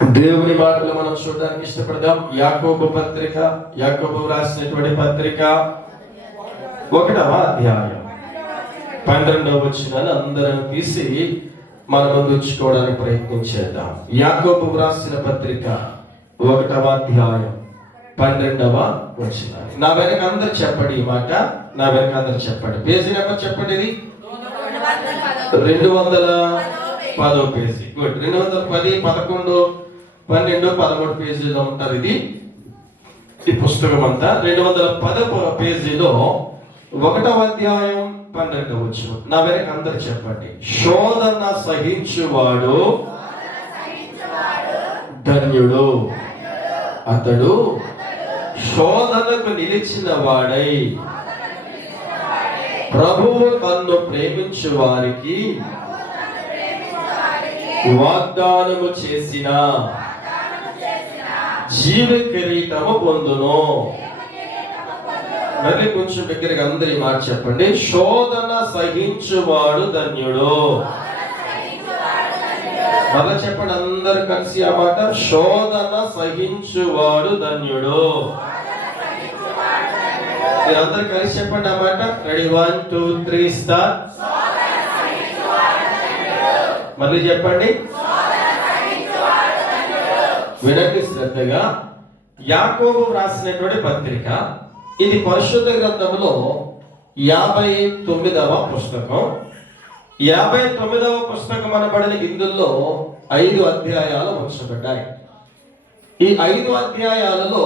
దేవుని మాటలు మనం చూడడానికి ఇష్టపడదాం. యాకోబు పత్రిక, యాకోబు రాసినటువంటి పత్రిక 1వ అధ్యాయం 12వ వచనాన్ని అందరం తీసి మన ముందు ఉంచుకోవడానికి ప్రయత్నించేద్దాం. యాకోబు రాసిన పత్రిక 1వ అధ్యాయం 12వ వచనాన్ని నా వెనక అందరు చెప్పండి. ఈ మాట నా వెనక అందరు చెప్పండి. పేజీ నెంబర్ చెప్పండి. ఇది 210వ పేజీ. గుడ్. 210, 11, 12, 13 పేజీలో ఉంటారు. ఇది ఈ పుస్తకం అంతా 210వ పేజీలో 1వ అధ్యాయం 12వ వచనం. నా వెనక అందరు చెప్పండి. శోధన సహించువాడు ధన్యుడు, అతడు శోధనకు నిలిచిన వాడై ప్రభువు తన్ను ప్రేమించు వారికి వాగ్దానము చేసిన జీవ కిరీటము పొందును. మళ్ళీ కొంచెం దగ్గరగా అందరి మాట చెప్పండి. శోధన సహించువాడు ధన్యుడు. మళ్ళీ చెప్పండి అందరు కలిసి ఆ మాట. శోధన సహించువాడు ధన్యుడు. మీరందరూ కలిసి చెప్పండి ఆ మాట. Ready, 1, 2, 3 start. మళ్ళీ చెప్పండి. వినండి శ్రద్ధగా. యాకోబు రాసినటువంటి పత్రిక ఇది పరిశుద్ధ గ్రంథంలో 59వ పుస్తకం. 59వ పుస్తకం అనబడిన ఇందులో 5 అధ్యాయాలు ఉంచబడ్డాయి. ఈ 5 అధ్యాయాలలో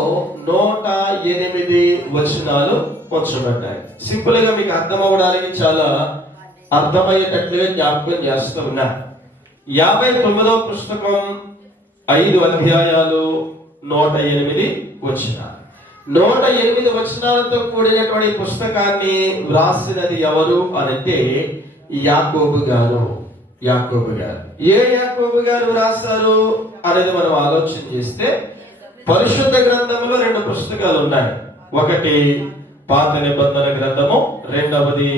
108 వచనాలు ఉంచబడ్డాయి. సింపుల్ గా మీకు అర్థం అవడానికి చాలా అర్థమయ్యేటట్లుగా జ్ఞాపకం చేస్తూ ఉన్నా. 59వ పుస్తకం 5 అధ్యాయాలు 108 వచనాలు. 108 వచనాలతో కూడినటువంటి పుస్తకాన్ని వ్రాసినది ఎవరు అనంటే యాకోబు గారు. యాకోబు గారు. ఏ యాకోబు గారు రాశారు అనేది మనం ఆలోచన చేస్తే పరిశుద్ధ గ్రంథంలో 2 పుస్తకాలు ఉన్నాయి. ఒకటి పాత నిబంధన గ్రంథము, రెండవది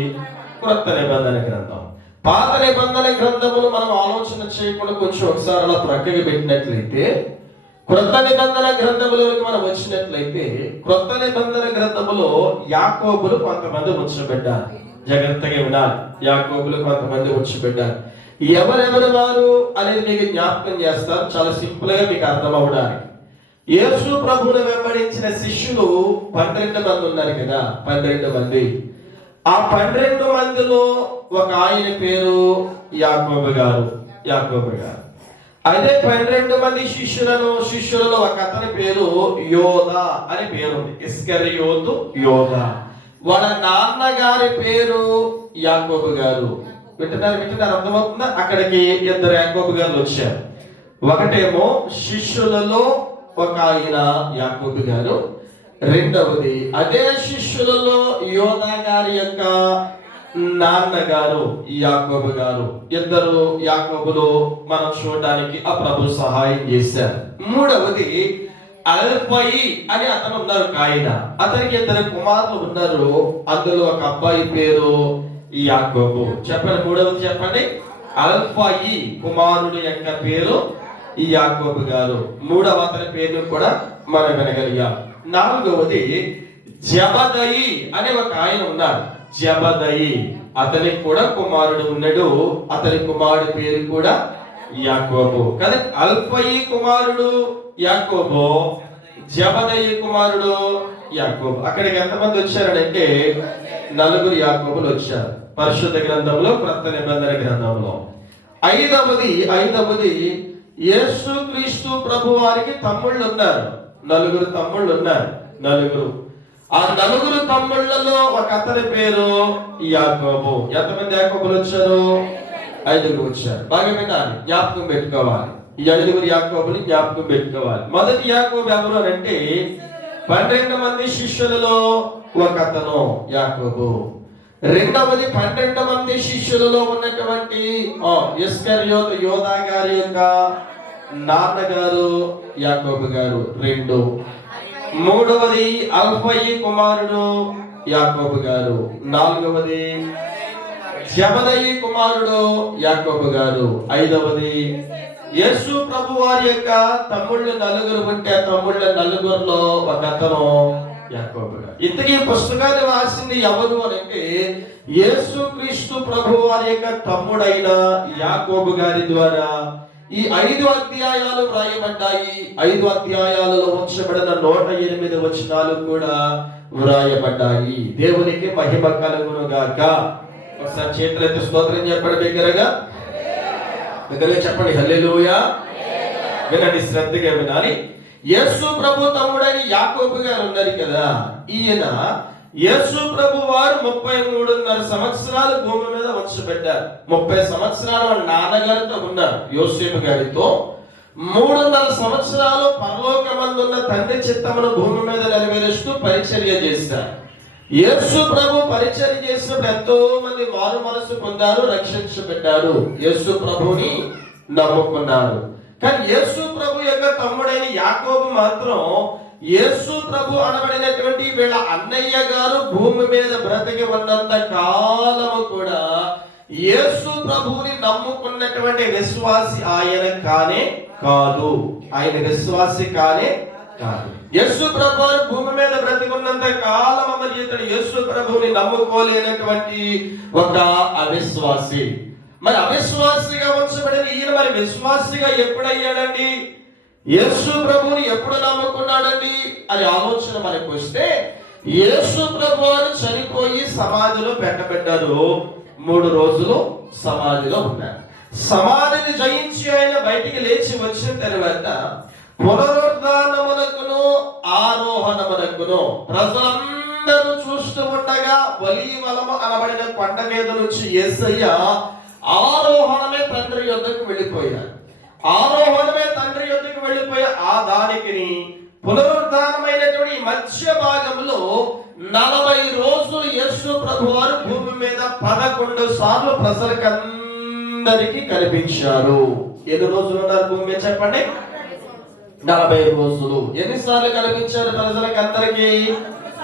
క్రొత్త నిబంధన గ్రంథం. పాత నిబంధన గ్రంథమును మనం ఆలోచన చేయకుండా కొంచెం ఒకసారి అలా ప్రక్కకి పెట్టినట్లయితే క్రొత్త నిబంధన గ్రంథములోకి మనం వచ్చినట్లయితే క్రొత్త నిబంధన గ్రంథములో యాకోబులు కొంతమంది ఉంచబడ్డారు. జాగ్రత్తగా వినాలి. యాకోబులు కొంతమంది ఉంచబడ్డారు. ఎవరెవరు వారు అనేది మీకు జ్ఞాపకం చేస్తారు. చాలా సింపుల్ గా మీకు అర్థం అవడానికి. యేసు ప్రభువును వెంబడించిన శిష్యులు 12 మంది ఉన్నారు కదా. 12 మంది. ఆ 12 మందిలో ఒక ఆయన పేరు యాకోబు గారు. యాకోబు గారు. అదే 12 మంది శిష్యులలో ఒక అతని పేరు యోధా అని పేరు. ఇస్కరియోతు యోధా. వాళ్ళ నాన్నగారి పేరు యాకోబు గారు. వింటున్నారు అర్థమవుతుందా? అక్కడికి 2 యాకోబు గారు వచ్చారు. ఒకటేమో శిష్యులలో ఒక ఆయన యాకోబు గారు, రెండవది అదే శిష్యులలో యోధా గారి యొక్క నాన్నగారు యాకోబు గారు. 2 యాకోబులు మనం చూడడానికి ఆ ప్రభు సహాయం చేశారు. మూడవది అల్ఫయి అని అతను ఉన్నారు. ఆయన అతనికి 2 కుమారులు ఉన్నారు. అందులో ఒక అబ్బాయి పేరు యాకోబు. చెప్పండి. మూడవది చెప్పండి. అల్ఫయి కుమారుడు యొక్క పేరు యాకోబు గారు. మూడవ అతని పేరు కూడా మనం వినగలిగాం. నాలుగవది జబదయి అనే ఒక ఆయన ఉన్నారు. జబదయి అతనికి కూడా కుమారుడు ఉన్నాడు. అతని కుమారుడి పేరు కూడా యాకోబు. కానీ అల్ఫయి కుమారుడు యాకోబు, జబదయి కుమారుడు యాకోబు. అక్కడికి ఎంతమంది వచ్చారంటే 4 యాకోబులు వచ్చారు పరిశుద్ధ గ్రంథంలో, క్రొత్త నిబంధన గ్రంథంలో. ఐదవది యేసుక్రీస్తు ప్రభు వారికి తమ్ముళ్ళు ఉన్నారు. 4 తమ్ముళ్ళు ఉన్నారు. 4. ఆ 4 తమ్ముళ్లలో ఒక అతని పేరు యాకోబు. ఎంతమంది యాకోబులు వచ్చారు? 5 వచ్చారు. బాగా వినాలి, జ్ఞాపకం పెట్టుకోవాలి. ఈ 5 యాకోబులు జ్ఞాపకం పెట్టుకోవాలి. మొదటి యాకోబు ఎవరు అంటే 12 మంది శిష్యులలో ఒక అతను యాకోబు. రెండవది 12 మంది శిష్యులలో ఉన్నటువంటి ఇస్కరియోతు యోధా గారి యొక్క నాన్నగారు యాకోబు గారు 2. మూడవది అల్ఫయి కుమారుడు యాకోబు గారు. 4వది జబదయి కుమారుడు యాకోబు గారు. 5వది యేసు ప్రభు వారి యొక్క తమ్ముళ్ళు నలుగురు ఉంటే తమ్ముళ్ళ నలుగురులో ఒక అతను యాకోబు గారు. ఇంతకీ పుస్తకాన్ని రాసింది ఎవరు అని అంటే యేసు క్రీస్తు ప్రభు వారి యొక్క తమ్ముడైన యాకోబు గారి ద్వారా ఈ 5 అధ్యాయాలు వ్రాయబడ్డాయి. 5 అధ్యాయాలలో ఉంచబడిన 108 వచనాలు కూడా వ్రాయబడ్డాయి. దేవునికి మహిమ కలుగును గాక. ఒకసారి చేతులెత్తి స్తోత్రం చెప్పండి. దగ్గరగా చెప్పండి హల్లెలూయా. వినండి, శ్రద్ధగా వినాలి. యేసు ప్రభు తమ్ముడైన యాకోబు గారు ఉన్నారు కదా, ఈయన యేసు ప్రభు వారు 33.5 సంవత్సరాలు భూమి మీద ఉంచబెట్టారు. 30 సంవత్సరాలు వాళ్ళ నాన్నగారితో ఉన్నారు, యోసేపు గారితో. 3.5 సంవత్సరాలు పరలోకమందున్న తండ్రి చిత్తమును భూమి మీద నెరవేరుస్తూ పరిచర్య చేశారు. యేసు ప్రభు పరిచర్య చేసినప్పుడు ఎంతో మంది మారు మనసు పొందారు, రక్షించబడ్డారు, యేసు ప్రభుని నమ్ముకున్నారు. కానీ యేసు ప్రభు యొక్క తమ్ముడైన యాకోబు మాత్రం యేసు ప్రభు అనబడినటువంటి వీళ్ళ అన్నయ్య గారు భూమి మీద బ్రతికి ఉన్నంత కాలము కూడా యేసు ప్రభువుని నమ్ముకున్నటువంటి విశ్వాసి ఆయన కానే కాదు. ఆయన విశ్వాసి కానే కాదు. యేసు ప్రభు భూమి మీద బ్రతికున్నంత కాలం మరి ఇతడు యేసు ప్రభువుని నమ్ముకోలేనటువంటి ఒక అవిశ్వాసి. మరి అవిశ్వాసిగా ఉంచబడిన ఈయన మరి విశ్వాసిగా ఎప్పుడయ్యాడండి? యేసు ప్రభువుని ఎప్పుడు నమ్ముకున్నాడండి అని ఆలోచన మనకు వస్తే, యేసు ప్రభు వారు చనిపోయి సమాధిలో పెట్టబడ్డారు. 3 రోజులు సమాధిలో ఉన్నారు. సమాధిని జయించి ఆయన బయటికి లేచి వచ్చిన తర్వాత పునరుద్ధానమునకును ఆరోహణమునకును ప్రజలందరూ చూస్తూ ఉండగా ఒలీవలము అనబడిన కొండ మీద నుంచి యేసయ్య ఆరోహణమే తండ్రి యొద్దకు వెళ్ళిపోయారు. ఆరోహణమే తండ్రి యొద్దకు వెళ్ళిపోయే ఆ దానికి పునరుద్ధానమైనటువంటి మధ్య భాగంలో 40 రోజులు యేసు ప్రభు వారు భూమి మీద 11 సార్లు ప్రజలకందరికీ కనిపించారు. ఎన్ని రోజులు ఉన్నారు భూమి మీద చెప్పండి? 40 రోజులు. ఎన్నిసార్లు కనిపించారు ప్రజలకు అందరికీ?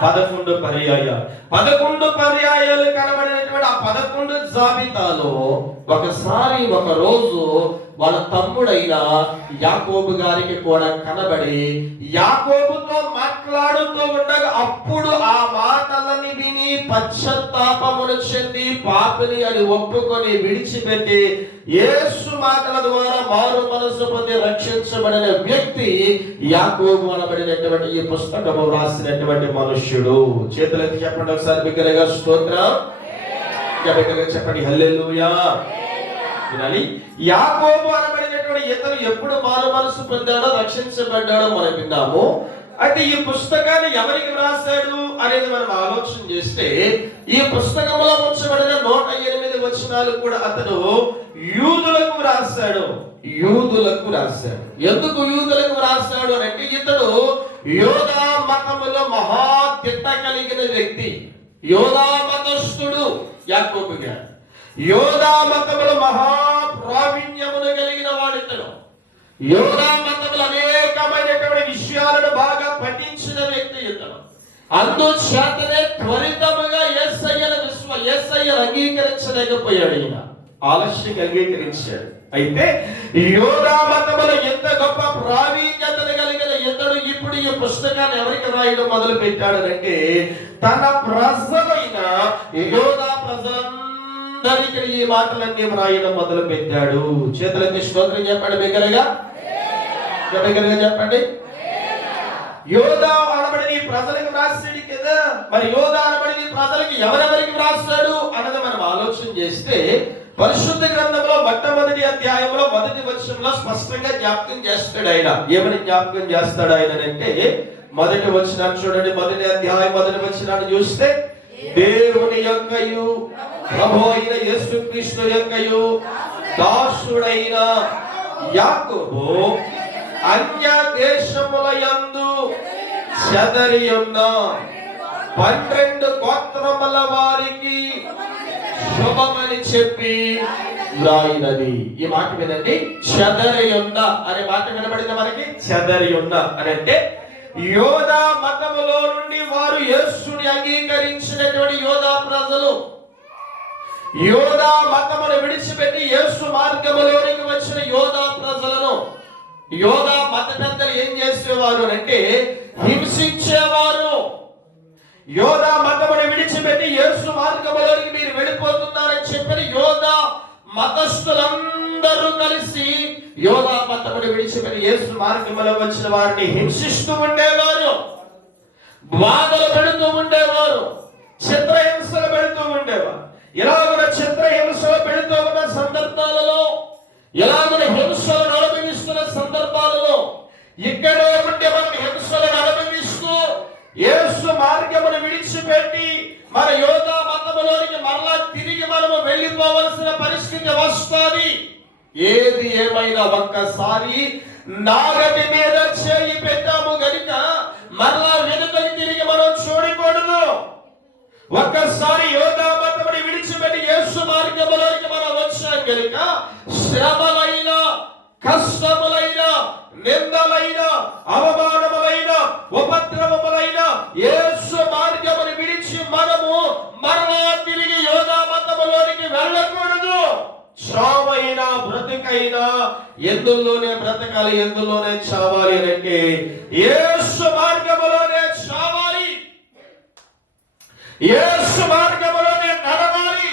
11 పర్యాయాలు. 11 పర్యాయాలు కనబడినటువంటి ఆ 11 జాబితాలో ఒకసారి ఒక రోజు వాళ్ళ తమ్ముడైన యాకోబు గారికి కూడా కనబడి యాకోబుతో మాట్లాడుతూ ఉండగా అప్పుడు ఆ మాటలని విని పశ్చాత్తాపమును చెంది పాపిని అని ఒప్పుకొని విడిచిపెట్టి యేసు మాటల ద్వారా మారు మనసు పొంది రక్షించబడిన వ్యక్తి యాకోబు అనబడినటువంటి ఈ పుస్తకము రాసినటువంటి మనుష్యుడు. చేతులెత్తి చెప్పండి ఒకసారి బిగ్గరగా స్తోత్రం. చెప్పండి హల్లెలూయా. వినాలి. యాకోబు అనబడినటువంటి ఇతను ఎప్పుడు మారు మనసు పొందాడో, రక్షించబడ్డాడో మనం విన్నాము. అంటే ఈ పుస్తకాన్ని ఎవరికి వ్రాసాడు అనేది మనం ఆలోచన చేస్తే, ఈ పుస్తకంలో ఉంచబడిన 108 వచనాలు కూడా అతను యూదులకు వ్రాసాడు. యూదులకు రాశాడు. ఎందుకు యూదులకు వ్రాసాడు అంటే ఇతడు యోధా మతములో మహా తిట్ట కలిగిన వ్యక్తి. యోధా మతస్థుడు యాకోబు గారు. యోధా మతములో మహా ప్రావీణ్యమును కలిగిన వాడితడు. యోధా మతములు అనేకమైనటువంటి విషయాలను బాగా పఠించిన వ్యక్తి ఇతడు. అందుచేతనే త్వరితముగా యేసయ్యను అంగీకరించలేకపోయాడు. ఈయన ఆలస్యంగా అంగీకరించాడు. అయితే యోధా మతములో ఎంత గొప్ప ప్రావీణ్యతను కలిగిన ఇతడు ఇప్పుడు ఈ పుస్తకాన్ని ఎవరికి రాయడం మొదలు పెట్టాడనంటే తన ప్రజలైన యోధా ప్రజలందరికీ ఈ మాటలన్నీ రాయడం మొదలు పెట్టాడు. చేతులెత్తి స్తోత్రం చెప్పండి బిగ్గరగా. చెప్పండి. యోధా అనబడి ప్రజలకు వ్రాసాడు కదా, మరి యోధా అనబడి ప్రజలకి ఎవరెవరికి వ్రాస్తాడు అన్నది మనం ఆలోచన చేస్తే పరిశుద్ధ గ్రంథంలో మొట్టమొదటి అధ్యాయంలో 1వ వచనంలో స్పష్టంగా జ్ఞాపకం చేస్తాడు ఆయన. ఏమని జ్ఞాపకం చేస్తాడు ఆయన అంటే 1వ వచనాన్ని చూడండి. 1వ అధ్యాయం 1వ వచనాన్ని చూస్తే దేవుని యొక్కయు ప్రభు అయిన యేసుక్రీస్తు యొక్కయు దాసుడైన యాకోబు అన్య దేశముల యందు చెదరి ఉన్న 12 గోత్రముల వారికి శుభమని చెప్పి వ్రాయినది. ఈ మాట వినండి. చెదరి ఉన్న అనే మాట వినబడింది మనకి. చెదరి ఉన్న అని అంటే యోధా మతములో నుండి వారు యేసుని అంగీకరించినటువంటి యోధా ప్రజలు యోధా మతమును విడిచిపెట్టి యేసు మార్గములోనికి వచ్చిన యోధా ప్రజలను యోధా మత పెద్దలు ఏం చేసేవారు అంటే హింసించేవారు. యోధా మతమును విడిచిపెట్టి యేసు మార్గములోనికి మీరు వెళ్ళిపోతున్నారని చెప్పి యోధా మతస్థులందరూ కలిసి యోధా మతమును విడిచిపెట్టి యేసు మార్గములో వచ్చిన వారిని హింసిస్తూ ఉండేవారు, బాధలు పెడుతూ ఉండేవారు, చిత్రహింసలు పెడుతూ ఉండేవారు. ఇలాగున చిత్రహింసలు పెడుతూ ఉన్న సందర్భాలలో, ఇలాగున హింసలను అనుభవిస్తున్న సందర్భాలలో ఇక్కడే ఉండి మనం హింసలను అనుభవిస్తూ యేసు మార్గమును విడిచిపెట్టి మన యోధా మతములోనికి మరలా తిరిగి మనము వెళ్ళిపోవలసిన పరిస్థితి వస్తుంది. ఏది ఏమైనా ఒక్కసారి నాగటి మీద చేయి పెట్టాము గనుక మరలా వెనుకకి తిరిగి మనం చూడకూడదు. ఒక్కసారి యోధా మతముని విడిచిపెట్టి యేసు మార్గములోకి మనం వచ్చాం గనుక శ్రమలైన, కష్టములైన, నిందలైన, అవమానములైన, ఉపద్రవములైన యేసు మార్గముని విడిచి మనము మరలా తిరిగి యోధా మతములోనికి వెళ్ళకూడదు. చావైనా బ్రతుకైనా ఎందులోనే బ్రతకాలి, ఎందులోనే చావాలి అంటే యేసు మార్గములోనే చావాలి, యేసు మార్గములోనే నడవాలి,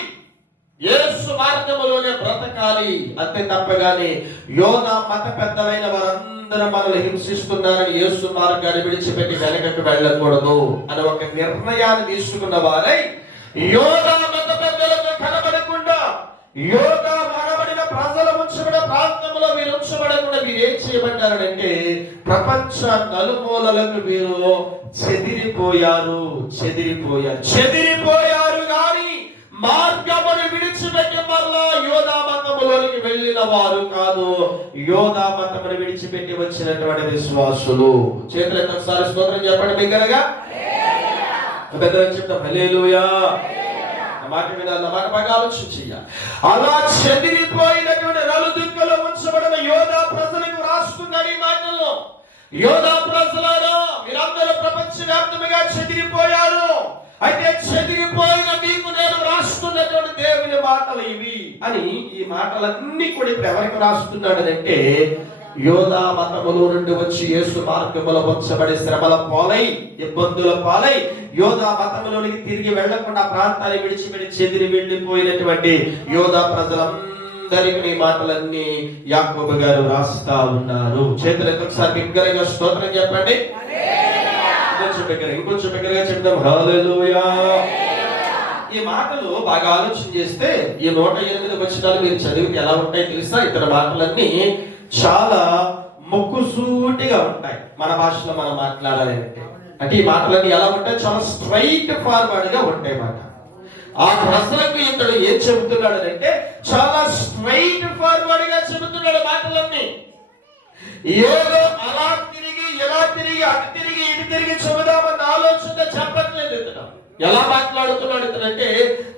యేసు మార్గములోనే బ్రతకాలి. అంతే తప్పగాని యోధా మత పెద్దలైన వారందరూ మనల్ని హింసిస్తున్నారని యేసు మార్గాన్ని విడిచిపెట్టి వెనకకు వెళ్ళకూడదు అని ఒక నిర్ణయాన్ని తీసుకున్న వారై యోధా మత పెద్దలకు కనబడకుండా, యోధా అనబడిన ప్రజలు ఉంచబడిన ప్రాంతంలో వీరు ఉంచబడకుండా వీరు ఏం చేయబడ్డారంటే ప్రపంచ నలుమూలలకు వీరు చెదిరిపోయారు కానీ మార్గమును విడిచిపెట్టి మరలా యోధా మతములోనికి వెళ్ళిన వారు కాదు. యోధా మతమును విడిచిపెట్టి వచ్చినటువంటి విశ్వాసులు. చేతులెత్తి ఒకసారి స్తోత్రం చెప్పండి బిగ్గరగా. పెద్దగా చెప్తాం హల్లెలూయా. మాట వినాలి, మాట బాగా ఆలోచన చెయ్యాలి. అలా చెదిరిపోయినటువంటి నలుదిక్కులో ఉంచబడిన యోధా ప్రజలకు రాస్తున్నాడు ఈ మాటల్లో. యోధా ప్రజలారా, మీరందరూ ప్రపంచవ్యాప్తంగా చెదిరిపోయారు. అయితే చెదిరిపోయిన మీకు నేను రాస్తున్నటువంటి దేవుని మాటలు ఇవి అని ఈ మాటలన్నీ కూడా ఇప్పుడు ఎవరికి రాస్తున్నాడు అంటే యోధా మతములో నుండి వచ్చి యేసు మార్గములో ఉంచబడి శ్రమల పాలై, ఇబ్బందుల పాలై యోధా మతములోనికి తిరిగి వెళ్లకుండా ప్రాంతాన్ని విడిచిపెట్టి చెదిరి వెళ్ళిపోయినటువంటి యోధా ప్రజలందరికీ ఈ మాటలన్నీ యాకోబు గారు రాస్తా ఉన్నారు. చేతులెత్తి ఒకసారి బిగ్గరగా స్తోత్రం చెప్పండి. ఇంకొంచెం బిగ్గరగా చెప్తాం హల్లెలూయా. ఈ మాటలు బాగా ఆలోచన చేస్తే ఈ 108 వచనాలు మీరు చదివితే ఎలా ఉంటాయో తెలుసా? ఇతర మాటలన్నీ చాలా ముక్కుసూటిగా ఉంటాయి. మన భాషలో మనం మాట్లాడాలి అంటే ఈ మాటలన్నీ ఎలా ఉంటాయి? చాలా స్ట్రైట్ ఫార్వర్డ్ గా ఉంటాయి మాట. ఆ ప్రజలకు ఇతడు ఏం చెబుతున్నాడు అంటే చాలా స్ట్రైట్ ఫార్వర్డ్ గా చెబుతున్నాడు మాటలన్నీ. ఏదో అలా తిరిగి, ఎలా తిరిగి, అటు తిరిగి, ఇటు తిరిగి చెబుదామన్న ఆలోచన చెప్పట్లేదు ఇతడు. ఎలా మాట్లాడుతున్నాడు ఇతనంటే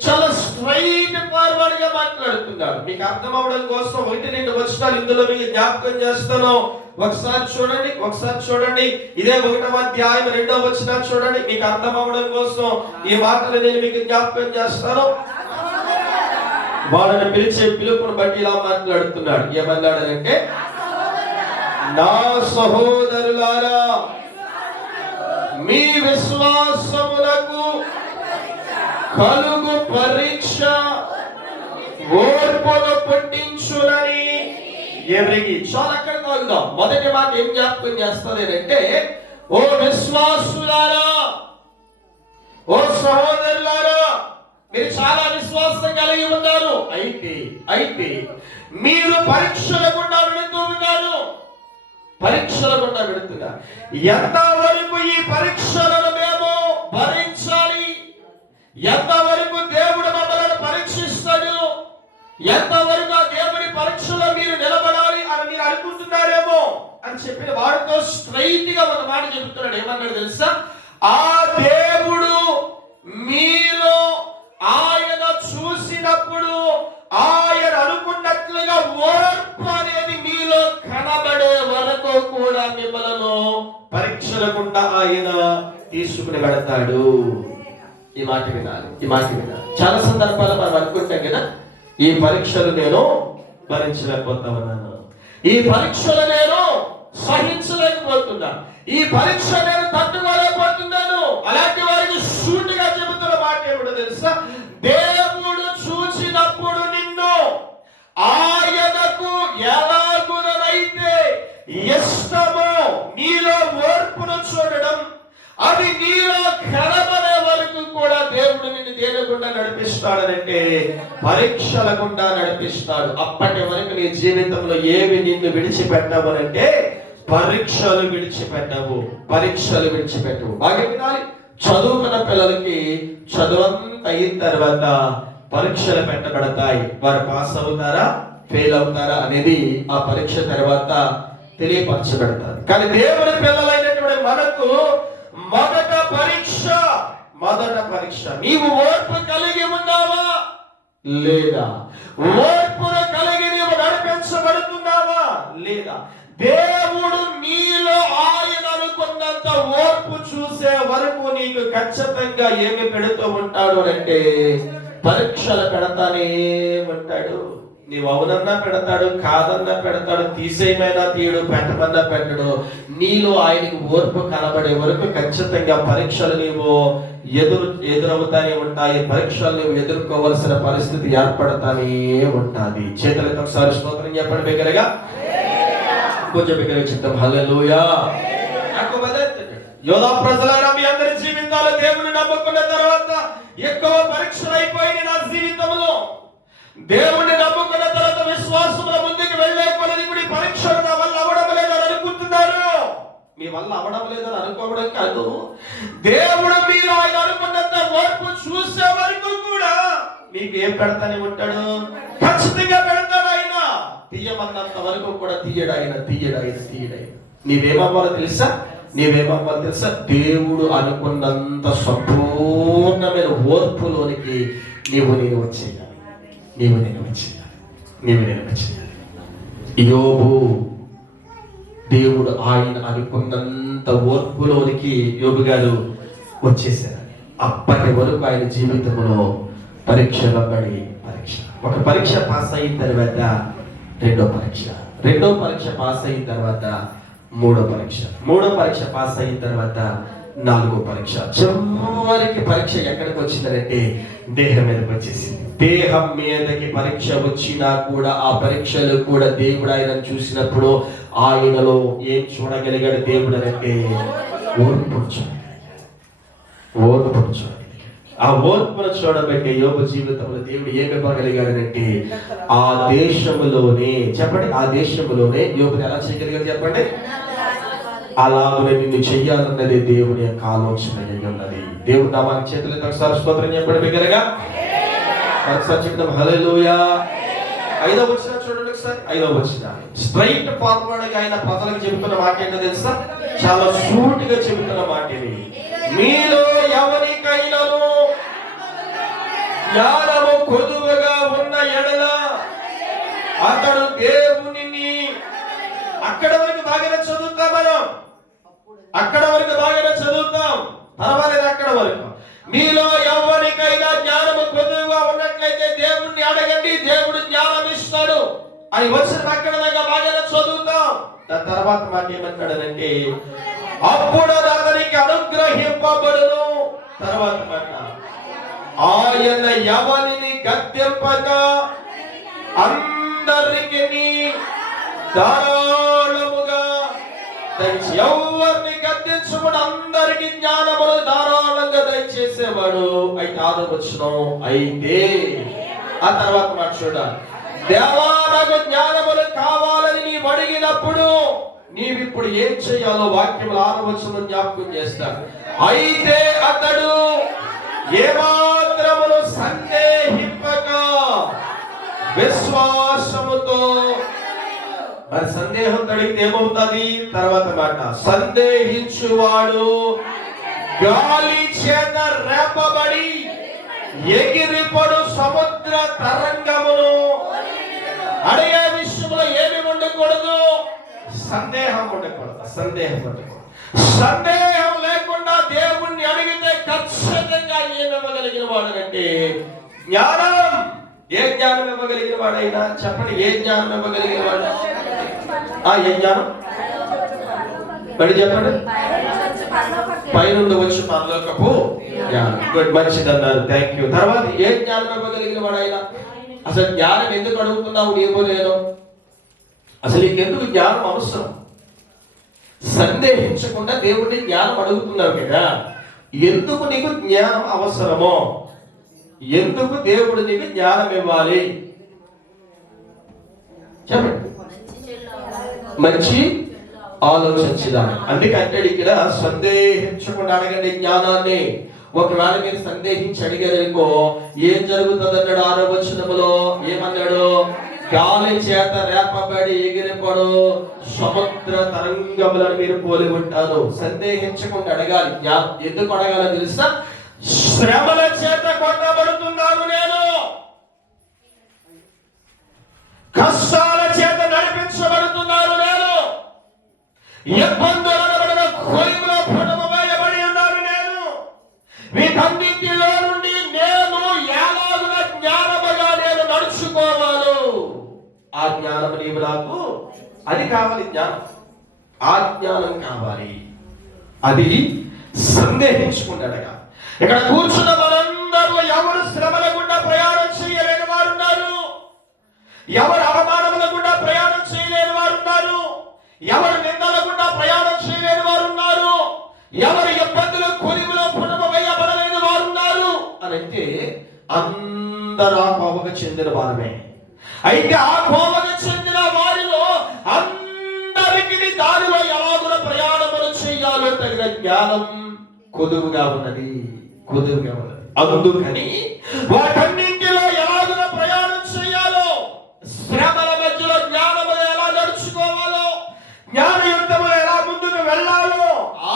చాలా స్ట్రైట్ ఫార్వర్డ్ గా మాట్లాడుతున్నాడు. మీకు అర్థం అవడం కోసం 1-2 వచనాలు ఇందులో మీకు జ్ఞాపకం చేస్తాను. ఒకసారి చూడండి. ఇదే 1వ అధ్యాయం 2వ వచనం చూడండి. మీకు అర్థం అవడం కోసం ఈ మాటలు నేను మీకు జ్ఞాపకం చేస్తాను. వాళ్ళని పిలిచే పిలుపుని బట్టి ఇలా మాట్లాడుతున్నాడు. ఏమన్నాడంటే నా సహోదరులారా, మీ విశ్వాసములకు కలుగు పరీక్ష ఓర్పును పుట్టించునని ఎవరికి చాలా అక్కడ తాగుదాం. మొదటి మాట ఏం జ్ఞాపకం చేస్తుంది అంటే ఓ విశ్వాసులారా, ఓ సహోదరులారా, మీరు చాలా విశ్వాసం కలిగి ఉన్నారు. అయితే మీరు పరీక్షల గుండా వెళుతున్నారు. ఎంతవరకు ఈ పరీక్షలను మేము భరించాలి, ఎంతవరకు దేవుడు మమ్మల్ని పరీక్షిస్తాడు, ఎంతవరకు ఆ దేవుడి పరీక్షలో మీరు నిలబడాలి అని మీరు అనుకుంటున్నారేమో అని చెప్పిన వాడితో స్ట్రైట్ గా ఒక మాట చెబుతున్నాడు. ఏమన్నాడు తెలుసా? ఆ దేవుడు మీలో ఆయన చూసినప్పుడు ఆయన అనుకున్నట్లుగా ఓర్పు అనేది మీలో కనబడే వరకు కూడా మిమ్మల్ని పరీక్షలకుండా ఆయన తీసుకుని వెళతాడు. ఈ మాట వినాలి. చాలా సందర్భాలు మనం అనుకుంటాం కదా, ఈ పరీక్షలు నేను భరించలేకపోతా ఉన్నాను, ఈ పరీక్షలు నేను సహించలేకపోతున్నా, ఈ పరీక్ష నేను తట్టుకోలేకపోతున్నాను. అలాంటి వారికి సూటిగా చెబుతున్న మాట ఏమిటో తెలుసా? దేవుడు చూసినప్పుడు నిన్ను ఆయనకు ఎలాగునైతే ఇష్టమో నీలో ఓర్పును చూడడం, అది నీలో కనబడే వరకు కూడా దేవుడు నిన్ను దేని గుండా నడిపిస్తాడనంటే పరీక్షల గుండా నడిపిస్తాడు. అప్పటి వరకు నీ జీవితంలో ఏవి నిన్ను విడిచిపెట్టవనంటే పరీక్షలు విడిచిపెట్టవు, పరీక్షలు విడిచిపెట్టవు. బాగా వినాలి, చదువుకున్న పిల్లలకి చదువంతా అయిన తర్వాత పరీక్షలు పెట్టబడతాయి. వారు పాస్ అవుతారా ఫెయిల్ అవుతారా అనేది ఆ పరీక్ష తర్వాత తెలియపరచబడతారు. కానీ దేవుని పిల్లలైనటువంటి మనకు మొదట పరీక్ష నీవు ఓర్పు కలిగి ఉన్నావా లేదా? ఓర్పును కలిగి నీవు నడిపించబడుతున్నావా లేదా? దేవుడు నీలో ఆయన అనుకున్నంత ఓర్పు చూసే వరకు నీకు ఖచ్చితంగా ఏమి పెడుతూ ఉంటాడు అంటే పరీక్షలు పెడతానే ఉంటాడు. నీవు అవునన్నా పెడతాడు, కాదన్నా పెడతాడు, తీసేయమైనా తీయడు, పెట్టమన్నా పెట్టడు. నీలో ఆయనకు ఓర్పు కనబడే వరకు ఖచ్చితంగా పరీక్షలు నీవు ఎదురవుతానే ఉంటాయి. పరీక్షలు నీవు ఎదుర్కోవలసిన పరిస్థితి ఏర్పడతానే ఉంటుంది. చేతులతో ఒకసారి స్తోత్రం చెప్పండి బిగ్గరగా, కొంచెం బిగ్గరగా చెప్తాం హల్లెలూయా. యోధా ప్రజలారా, మీ అందరి జీవితాలు దేవుని నమ్ముకున్న తర్వాత ఎక్కువ పరీక్షలు అయిపోయినాయి నా జీవితంలో. దేవుణ్ణి నమ్ముకున్న తర్వాత విశ్వాసంలో ముందుకు వెళ్ళే కొలది ఇప్పుడు పరీక్షలు నా వల్ల అవడం లేదని అనుకుంటున్నారు. మీ వల్ల అవడం లేదని అనుకోవడం కాదు, దేవుడు మీరు ఆయన అనుకున్నంత ఓర్పు చూసే వరకు కూడా మీకు ఏం పెడతానే ఉంటాడు, ఖచ్చితంగా పెడతాడు ఆయన. తీయమన్నంత వరకు కూడా తీయడు ఆయన. నీవేమవ్వాలో తెలుసా? దేవుడు అనుకున్నంత సంపూర్ణమైన ఓర్పులోనికి నేను వచ్చేయాలి. యోబు దేవుడు ఆయన అనుకున్నంత ఓర్పులోనికి యోబు గారు వచ్చేసారు. అప్పటి వరకు ఆయన జీవితంలో పరీక్ష ఒక పరీక్ష పాస్ అయిన తర్వాత రెండో పరీక్ష పాస్ అయిన తర్వాత మూడో పరీక్ష పాస్ అయిన తర్వాత నాలుగో పరీక్ష. చివరికి పరీక్ష ఎక్కడికి వచ్చిందంటే దేహం మీదకి వచ్చేసింది. దేహం మీదకి పరీక్ష వచ్చినా కూడా ఆ పరీక్షలు కూడా దేవుడు ఆయన చూసినప్పుడు ఆయనలో ఏం చూడగలిగాడు దేవుడు అంటే ఓర్పును చూడగలిగాడు. ఆ ఓర్పును చూడబట్టే యోబు జీవితంలో దేవుడు ఏమి ఇవ్వగలిగాడనంటే ఆ దేశంలోనే యోబుని ఎలా చేయగలిగాడు చెప్పండి? అలాగనే నిన్ను చెయ్యాలన్నది దేవుని యొక్క ఆలోచన ఉన్నది. దేవుడు నామానికి చేతులతో ఒకసారి స్తోత్రం చెప్పండి బిగ్గరగా, ఒకసారి చెప్తాం హల్లెలూయా. 5వ వచనం చూడండి ఒకసారి. 5వ వచనం స్ట్రైట్ ఫార్వర్డ్ గా ఆయన ప్రజలకు చెబుతున్న మాట ఏంటో తెలుసా? చాలా సూటిగా చెబుతున్న మాట ఇది. మీలో ఎవరికైనాను జ్ఞానము కొదువగా ఉన్న ఎడల అతడు దేవునిని. అక్కడ వరకు బాగానే చదువుతాం మనం, పర్వాలేదు. అక్కడ వరకు మీలో ఎవరికైనా జ్ఞానము కొద్దిగా ఉన్నట్లయితే దేవుణ్ణి అడగండి, దేవుడు జ్ఞానం ఇస్తాడు అని వచ్చిన అక్కడ దాకా బాగానే చదువుతాం. దాని తర్వాత మాట ఏమంటాడనంటే అప్పుడు అతనికి అనుగ్రహింపబడును. తర్వాత మాట ఆయన ఎవరిని గద్దెంపక అందరికి ధారాళముగా ఎవరిని గద్దించబడి అందరికి జ్ఞానములు ధారాళంగా దయచేసేవాడు. అయితే 6వ వచనం అయితే ఆ తర్వాత మాట చూడాలి. దేవా నాకు జ్ఞానములు కావాలని నీవు అడిగినప్పుడు నీవిప్పుడు ఏం చేయాలో వాక్యం 6వ వచనం జ్ఞాపకం చేస్తాడు. అయితే అతడు ఏమాత్రమును సందేహింపక విశ్వాసముతో. మరి సందేహం తడిగితే ఏమవుతుంది? తర్వాత మాట సందేహించువాడు గాలి చేత రేపబడి ఎగిరిపడు సముద్ర తరంగమును. అడిగే విషయంలో ఏమి ఉండకూడదు? సందేహం ఉండకూడదు. సందేహం లేకుండా దేవుణ్ణి అడిగితే ఖచ్చితంగా ఏమివ్వగలిగిన వాడు అంటే జ్ఞానం. ఏ జ్ఞానం ఇవ్వగలిగిన వాడైనా చెప్పండి, ఏ జ్ఞానం ఇవ్వగలిగిన వాడు? ఏ జ్ఞానం? మరి చెప్పండి. పైనుండి వచ్చి పరలోకపు జ్ఞానం. గుడ్, మంచిది అన్నారు, థ్యాంక్ యూ. తర్వాత ఏ జ్ఞానం ఇవ్వగలిగిన వాడైనా? అసలు జ్ఞానం ఎందుకు అడుగుతున్నావు నీవు నేను? అసలు నీకెందుకు జ్ఞానం అవసరం? సందేహించకుండా దేవుడిని జ్ఞానం అడుగుతున్నావు కదా, ఎందుకు నీకు జ్ఞానం అవసరమో, ఎందుకు దేవుడు నీకు జ్ఞానం ఇవ్వాలి చెప్పండి. మంచి ఆలోచించదాన్ని. అందుకంటే ఇక్కడ సందేహించకుండా అడగండి జ్ఞానాన్ని. ఒకవేళ మీరు సందేహించి అడిగారేమో ఏం జరుగుతుంది అన్నాడు 6వ వచనములో. ఏమన్నాడు? గాలి చేత రేపబడి ఎగిరిపడు సముద్ర తరంగములను మీరు పోలి ఉంటారు. సందేహించకుండా అడగాలి. ఎందుకు అడగాలో తెలుసా? శ్రమల చేత కొట్టబడుతున్నాను నేను, కష్టాల చేత నడిపించబడుతున్నాను నేను, ఇబ్బందులు కొలిమిలో పడవేయబడి ఉన్నాను నేను. వీటన్నింటిలో నుండి నేను ఎలాగున జ్ఞానముగా నేను నడుచుకోవాలో ఆ జ్ఞానం నీవు నాకు, అది కావాలి. జ్ఞానం, ఆ జ్ఞానం కావాలి. అది సందేహించుకున్నాడుగా. ఇక్కడ కూర్చున్న మనందరూ ఎవరు శ్రమల గుండా ప్రయాణం చేయలేని వారు ఉన్నారు, ఎవరు అవమానముల గుండా ప్రయాణం చేయలేని వారు ఉన్నారు, ఎవరు నిందల గుండా ప్రయాణం చేయలేని వారు ఉన్నారు, ఎవరు ఇబ్బందులు కొలిమిలో పునమవేయబడలేని వారు ఉన్నారు అని అంటే అందరూ ఆ కోవకు చెందిన వారమే. అయితే ఆ కోవకు చెందిన వారిలో అందరికీ దారిలో ఎలాగున ప్రయాణములు చేయాలో తగిన జ్ఞానం కొదువుగా ఉన్నది, కొదువుగా ఉన్నది. అందుకని వాటన్నింటిలో ఎలాగున ప్రయాణం చేయాలో, శ్రమల మధ్యలో జ్ఞానములు ఎలా నడుచుకోవాలో, జ్ఞానయుక్తములు ఎలా ముందుకు వెళ్ళాలో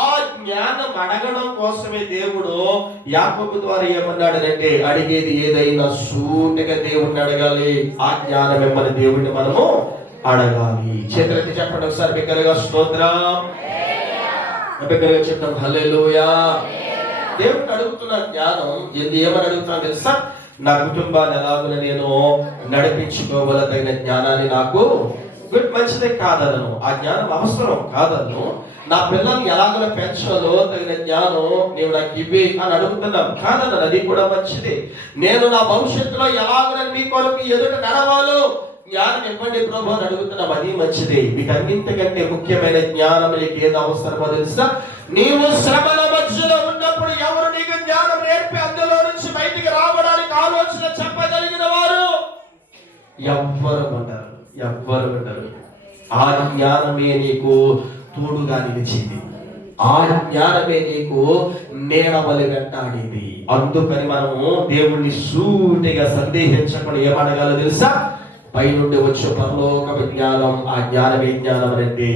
ఆ జ్ఞానం అడగడం కోసమే దేవుడు యాకోబు ద్వారా ఏమన్నాడంటే అడిగేది ఏదైనా సూటిగా దేవుడిని అడగాలి. ఆ జ్ఞానం ఇవ్వని దేవుడిని మనము అడగాలి. చేతులెత్తి చెప్పండి ఒకసారి బిగ్గరగా స్తోత్రం, బిగ్గరగా చెప్తాం హల్లెలూయా. దేవుడిని అడుగుతున్న జ్ఞానం ఏమని అడుగుతున్నా తెలుసా? నా కుటుంబాన్ని ఎలాగున నేను నడిపించుకోగల తగిన జ్ఞానాన్ని నాకు గుడ్, మంచిదే కాదను, ఆ జ్ఞానం అవసరం కాదను. నా పిల్లల్ని ఎలాగో పెంచాలో తగిన జ్ఞానం నీవు నాకు ఇవ్వి అని అడుగుతున్నాం కాదను, అది కూడా మంచిది. నేను నా భవిష్యత్తులో ఎలాగో మీ కొరకు ఎదుట నడవాలో జ్ఞానం ఇవ్వండి ప్రభు అని అడుగుతున్నాం, అది మంచిది. వీటన్నింటికంటే ముఖ్యమైన జ్ఞానం నీకు ఏది అవసరమో తెలుసా? నీవు శ్రమల మధ్యలో ఉన్నప్పుడు ఎవరు నీకు జ్ఞానం నేర్పి అందులో నుంచి బయటికి రావడానికి ఆలోచన చెప్పగలిగిన వారు ఎవ్వరు ఉండరు, ఎవ్వరు ఉండరు. ఆ జ్ఞానమే నీకు తోడుగా నిలిచింది, ఆ జ్ఞానమే నీకు నీడవలి వెంటాడింది. అందుకని మనము దేవుణ్ణి సూటిగా సందేహించకుండా ఏమనగాలో తెలుసా? పైనుండి వచ్చే పరలోక జ్ఞానం. ఆ జ్ఞానమే జ్ఞానం అంటే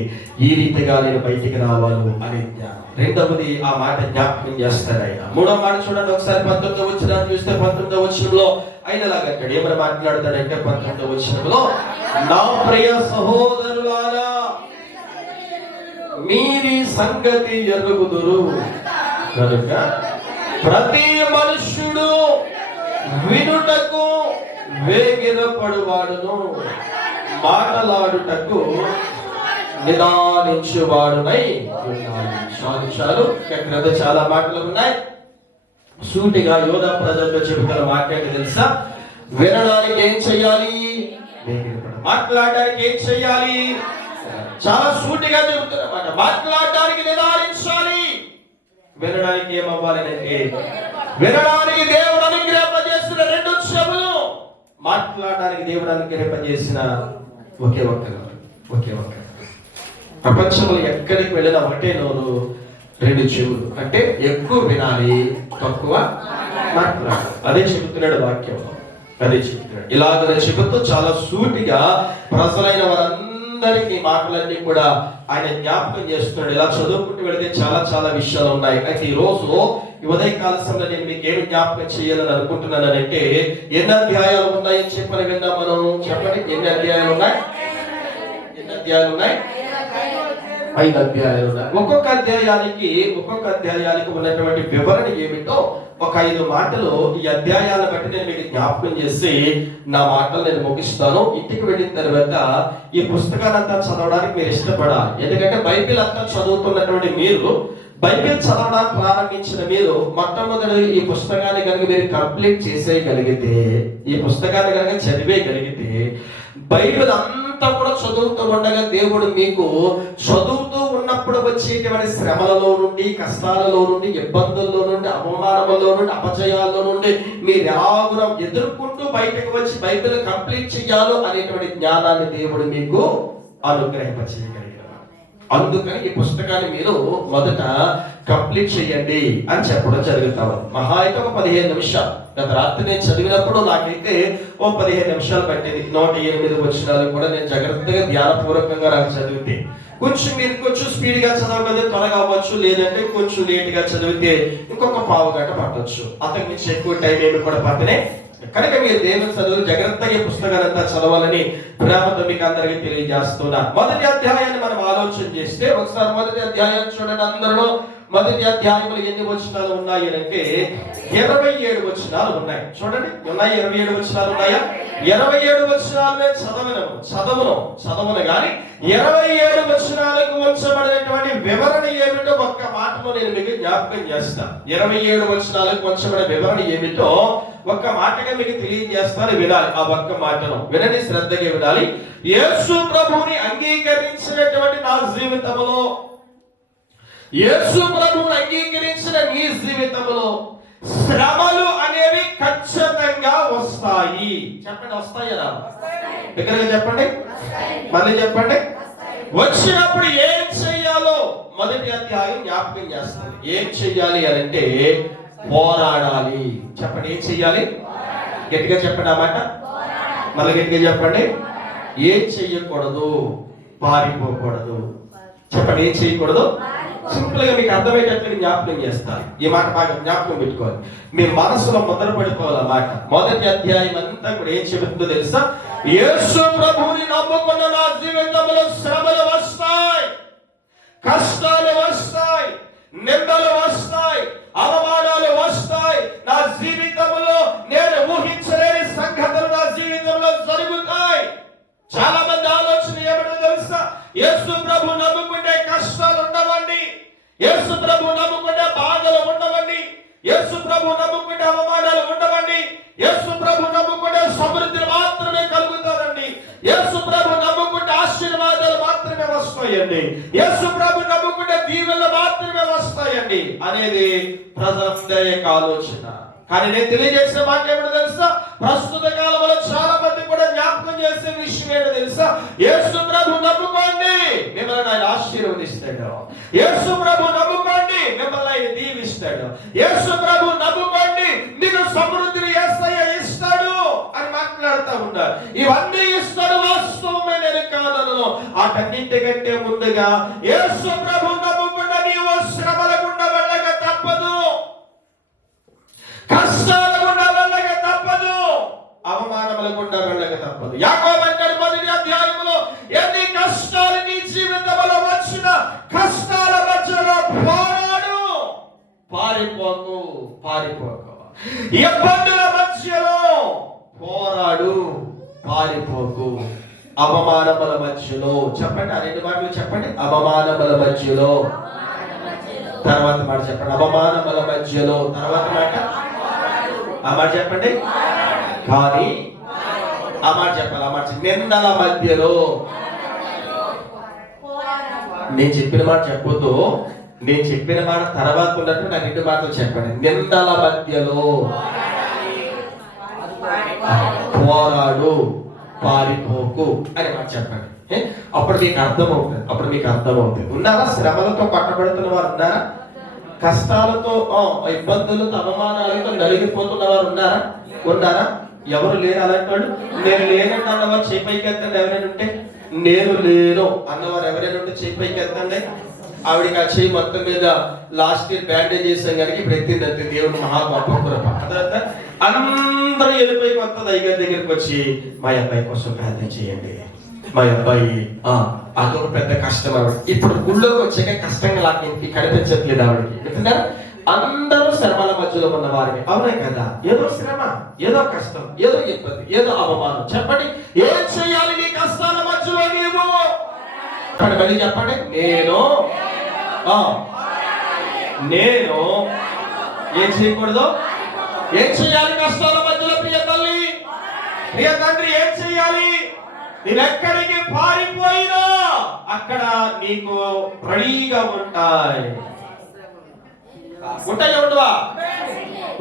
ఈ రీతిగా నేను బయటికి రావాను అనే జ్ఞానం. రెండవది ఆ మాట జ్ఞాపకం చేస్తాడు ఆయన. మూడవ మాట చూడండి ఒకసారి 19వ వచనాన్ని చూస్తే 19వ వచనంలో ఆయన లాగంటాడు. ఏమని మాట్లాడతాడంటే 19వ వచనంలో, నా ప్రియ సహోదరులారా మీరి సంగతి ఎరుగుదురు కనుక ప్రతి మనుష్యుడు వినుటకు వేగిరపడువాడును మాటలాడుటకు నిదానించువాడునై ఉన్నాడు. చాలు ఎక్కడ చాలా మాటలు ఉన్నాయి. సూటిగా యోధా ప్రజలతో చెబుతున్న మాట్లాడి తెలుసా? వినడానికి ఏం చెయ్యాలి, మాట్లాడడానికి ఏం చెయ్యాలి, చాలా సూటిగా చెబుతున్నమాట. మాట్లాడడానికి నిదానించాలి, వినడానికి ఏమవ్వాలి అంటే వినడానికి దేవుడు అనుగ్రహింపజేసిన 2 చెవులు, మాట్లాడడానికి దేవుడు అనుగ్రహింపజేసిన ఒకే ఒక్కరు. ప్రపంచంలో ఎక్కడికి వెళ్ళినా ఒకటే నోరు 2 చెవులు. అంటే ఎక్కువ వినాలి, తక్కువ మాట్లాడాలి. అదే చెబుతున్నాడు వాక్యం, అదే చెబుతున్నాడు. ఇలాగ చెబుతూ చాలా సూటిగా ప్రజలైన వారందరికీ మాటలన్నీ కూడా ఆయన జ్ఞాపకం చేస్తున్నాడు. ఇలా చదువుకుంటూ వెళితే చాలా చాలా విషయాలు ఉన్నాయి. అయితే ఈ రోజు ఉదయకాల సమయంలో నేను మీకు ఏమి జ్ఞాపకం చేయాలని అనుకుంటున్నానంటే, ఎన్ని అధ్యాయాలు ఉన్నాయని చెప్పని విన్నాం మనం. చెప్పండి, ఎన్ని అధ్యాయాలు ఉన్నాయి? 5 5 అధ్యాయాలు ఉన్నాయి. ఒక్కొక్క అధ్యాయానికి ఉన్నటువంటి వివరణ ఏమిటో ఒక 5 మాటలు ఈ అధ్యాయాలను బట్టి నేను మీకు జ్ఞాపకం చేసి నా మాటలు నేను ముగిస్తాను. ఇంటికి వెళ్ళిన తర్వాత ఈ పుస్తకాలంతా చదవడానికి మీరు ఇష్టపడాలి. ఎందుకంటే బైబిల్ అంతా చదువుతున్నటువంటి మీరు, బైబిల్ చదవడానికి ప్రారంభించిన మీరు మొట్టమొదటి ఈ పుస్తకాన్ని కనుక మీరు కంప్లీట్ చేసేయగలిగితే, ఈ పుస్తకాన్ని కనుక చదివేయగలిగితే, బైబిల్ అంతా కూడా చదువుతూ ఉండగా దేవుడు మీకు చదువుతూ ఉన్నప్పుడు వచ్చేటువంటి శ్రమలలో నుండి, కష్టాలలో నుండి, ఇబ్బందుల్లో నుండి, అవమానములో నుండి, అపజయాల్లో నుండి మీరు ఎలాగున ఎదుర్కొంటూ బయటకు వచ్చి బైబిల్ కంప్లీట్ చేయాలో అనేటువంటి జ్ఞానాన్ని దేవుడు మీకు అనుగ్రహింపచేయగలిగారు. అందుకని ఈ పుస్తకాన్ని మీరు మొదట కంప్లీట్ చేయండి అని చెప్పడం జరుగుతాం. మహా అయితే ఒక 15 నిమిషాలు. గత రాత్రి నేను చదివినప్పుడు నాకైతే ఓ 15 నిమిషాలు పట్టింది. 108 వచనాలు కూడా నేను జాగ్రత్తగా ధ్యానపూర్వకంగా నాకు చదివితే, మీరు కొంచెం స్పీడ్ గా చదవగలిగితే త్వరగా అవ్వచ్చు, లేదంటే కొంచెం లేట్ గా చదివితే ఇంకొక పావు గంట పట్టొచ్చు. అంతకు మించి ఎక్కువ టైం ఏమి కూడా పట్టనే. కనుక మీరు దేవుని చదువులు జాగ్రత్తగా ఈ పుస్తకాలంతా చదవాలని ప్రేమతో మీకు అందరికీ తెలియజేస్తున్నా. మొదటి అధ్యాయాన్ని మనం ఆలోచన చేస్తే, ఒకసారి మొదటి అధ్యాయాన్ని చూడండి. అందరిలో మొదటి అధ్యాయంలో ఎన్ని వచనాలు ఉన్నాయి అంటే 27 వచనాలు ఉన్నాయి. చూడండి, ఉన్నాయి 27 వచనాలు ఉన్నాయా? 27 వచనాలు చదవను కానీ 27 వచనాలకు ఉంచబడినటువంటి వివరణ ఏమిటో ఒక్క మాటలో నేను మీకు జ్ఞాపకం చేస్తాను. 27 వచనాలకు ఉంచబడిన వివరణ ఏమిటో ఒక్క మాటగా మీకు తెలియజేస్తాను. వినాలి. ఆ ఒక్క మాటను వినండి, శ్రద్ధగా వినాలి. యేసు ప్రభువుని అంగీకరించినటువంటి నా జీవితంలో, యేసు ప్రభువుని అంగీకరించిన నీ జీవితంలో శ్రమలు అనేవి ఖచ్చితంగా వస్తాయి. చెప్పండి, వస్తాయా? దగ్గరగా చెప్పండి, మళ్ళీ చెప్పండి. వచ్చినప్పుడు ఏం చెయ్యాలో మొదటి అధ్యాయం జ్ఞాపకం చేస్తుంది. ఏం చెయ్యాలి అని అంటే పోరాడాలి. చెప్పండి, ఏం చెయ్యాలి? గట్టిగా చెప్పండి ఆ మాట, మళ్ళీ గట్టిగా చెప్పండి. ఏం చెయ్యకూడదు? పారిపోకూడదు. చెప్పండి, ఏం చేయకూడదు? సింపుల్ గా మీకు అర్థమయ్యేటట్లు జ్ఞాపకం చేస్తాను. ఈ మాట బాగా జ్ఞాపకం పెట్టుకోవాలి, మీ మనసులో ముద్ర పడిపోవాలి. మాట మొదటి అధ్యాయం అంతా కూడా ఏం చెబుతుందో తెలుసా? యేసు ప్రభువుని నమ్ముకున్న నా జీవితంలో శ్రమలు వస్తాయి, కష్టాలు వస్తాయి, నిందలు వస్తాయి, అవమానాలు వస్తాయి. నా జీవితంలో నేను ఊహించలేని సంఘటనలు నా జీవితంలో జరుగుతాయి. చాలా మంది ఆలోచన ఏమిటో తెలుసా? యేసు ప్రభు నమ్ముకుంటే కష్టాలు ఉండవండి, యేసు ప్రభు నమ్ముకుంటే బాధలు ఉండవండి, యేసు ప్రభు నమ్ముకుంటే అవమానాలు ఉండవండి, యేసు ప్రభు నమ్ముకుంటే సమృద్ధి మాత్రమే కలుగుతారండి, యేసు ప్రభు నమ్ముకుంటే ఆశీర్వాదాలు మాత్రమే వస్తాయండి, యేసు ప్రభు నమ్ముకుంటే దీవెనలు మాత్రమే వస్తాయండి అనేది ప్రజలందరి యొక్క ఆలోచన. కానీ నేను తెలియజేసిన మాట ఏమిటో తెలుసా? ప్రస్తుత కాలంలో చాలా మంది కూడా జ్ఞాపకం చేసే విషయం ఏంటో తెలుసా? యేసు ప్రభు నమ్ముకోండి, మిమ్మల్ని ఆయన ఆశీర్వదిస్తాడు. యేసు ప్రభు నమ్ముకోండి, మిమ్మల్ని ఆయన దీవిస్తాడు. యేసు ప్రభు నమ్ముకోండి, మీకు సమృద్ధిని యేసయ్య ఇస్తాడు అని మాట్లాడుతూ ఉన్నారు. ఇవన్నీ ఇస్తాడు, వాస్తవమే, నేను కాదను. వాటన్నింటికంటే ముందుగా యేసు ప్రభు నమ్ముకున్న నీవు శ్రమల గుండా వెళ్ళక తప్పదు, కష్టాల గుండా వెళ్ళక తప్పదు, అవమానముల గుండా వెళ్ళక తప్పదు. యాకోబు అంటాడు మొదటి అధ్యాయంలో, ఎన్ని కష్టాలు నీ జీవితంలో వచ్చిన కష్టాల మధ్యలో పోరాడు, పారిపోకు. ఇబ్బందుల మధ్యలో పోరాడు, పారిపోకు. అవమానముల మధ్యలో, చెప్పండి ఆ 2 మాటలు చెప్పండి. అవమానముల మధ్యలో, తర్వాత మాట చెప్పండి. అవమానముల మధ్యలో, తర్వాత మాట ఆ మాట చెప్పండి. కానీ ఆ మాట చెప్పాలి, ఆ మాట నిందల మధ్యలో. నేను చెప్పిన మాట చెప్పొద్దు, నేను చెప్పిన మాట తర్వాత ఉన్నట్టు నా 2 మాటలు చెప్పండి. నిందల మధ్యలో పోరాడు, పారిపోకు అని మాట చెప్పండి. అప్పుడు మీకు అర్థమవుతుంది. ఉన్నారా? శ్రమలతో పట్టబడుతున్న వారు ఉన్నారా? కష్టాలతో, ఇబ్బందులతో, అవమానాలతో నలిగిపోతున్న వారు ఉన్నారా? ఎవరు లేరు అలాంటి వాడు? నేను లేనంటే అన్నవారు చేయి పైకి ఎత్తండి. ఎవరైనా ఉంటే నేను లేను అన్నవారు ఎవరైనా ఉంటే చేయి పైకి ఎత్తండి. ఆవిడికి ఆ చేయి మొత్తం మీద లాస్ట్ ఇయర్ బ్యాండేజ్ చేసాం కనుక ఇప్పుడు ఎత్తిందంతే. దేవుడు మహా గొప్ప కృప. తర్వాత అందరూ వెళ్ళిపోయి కొత్త దగ్గరికి వచ్చి మా అబ్బాయి కోసం ప్రార్థన చేయండి, మా అబ్బాయి అదొక పెద్ద కష్టం ఆవిడ. ఇప్పుడు గుళ్ళోకి వచ్చాక కష్టంగా నాకు కనిపించట్లేదు ఆవిడకి. చెప్తున్నారు అందరూ శ్రమల మధ్యలో ఉన్న వారిని. అవునే కదా, ఏదో శ్రమ, ఏదో కష్టం, ఏదో ఇబ్బంది, ఏదో అవమానం. చెప్పండి, ఏం చేయాలి నీ కష్టాల మధ్యలో నీవు? మళ్ళీ చెప్పండి, నేను ఏం చేయకూడదు? ఏం చేయాలి కష్టాల మధ్యలో? ప్రియ తల్లి, ప్రియ తండ్రి, ఏం చేయాలి? నీవెక్కడికి పారిపోయినా అక్కడ నీకు రెడీగా ఉంటాయి. ఉండవా?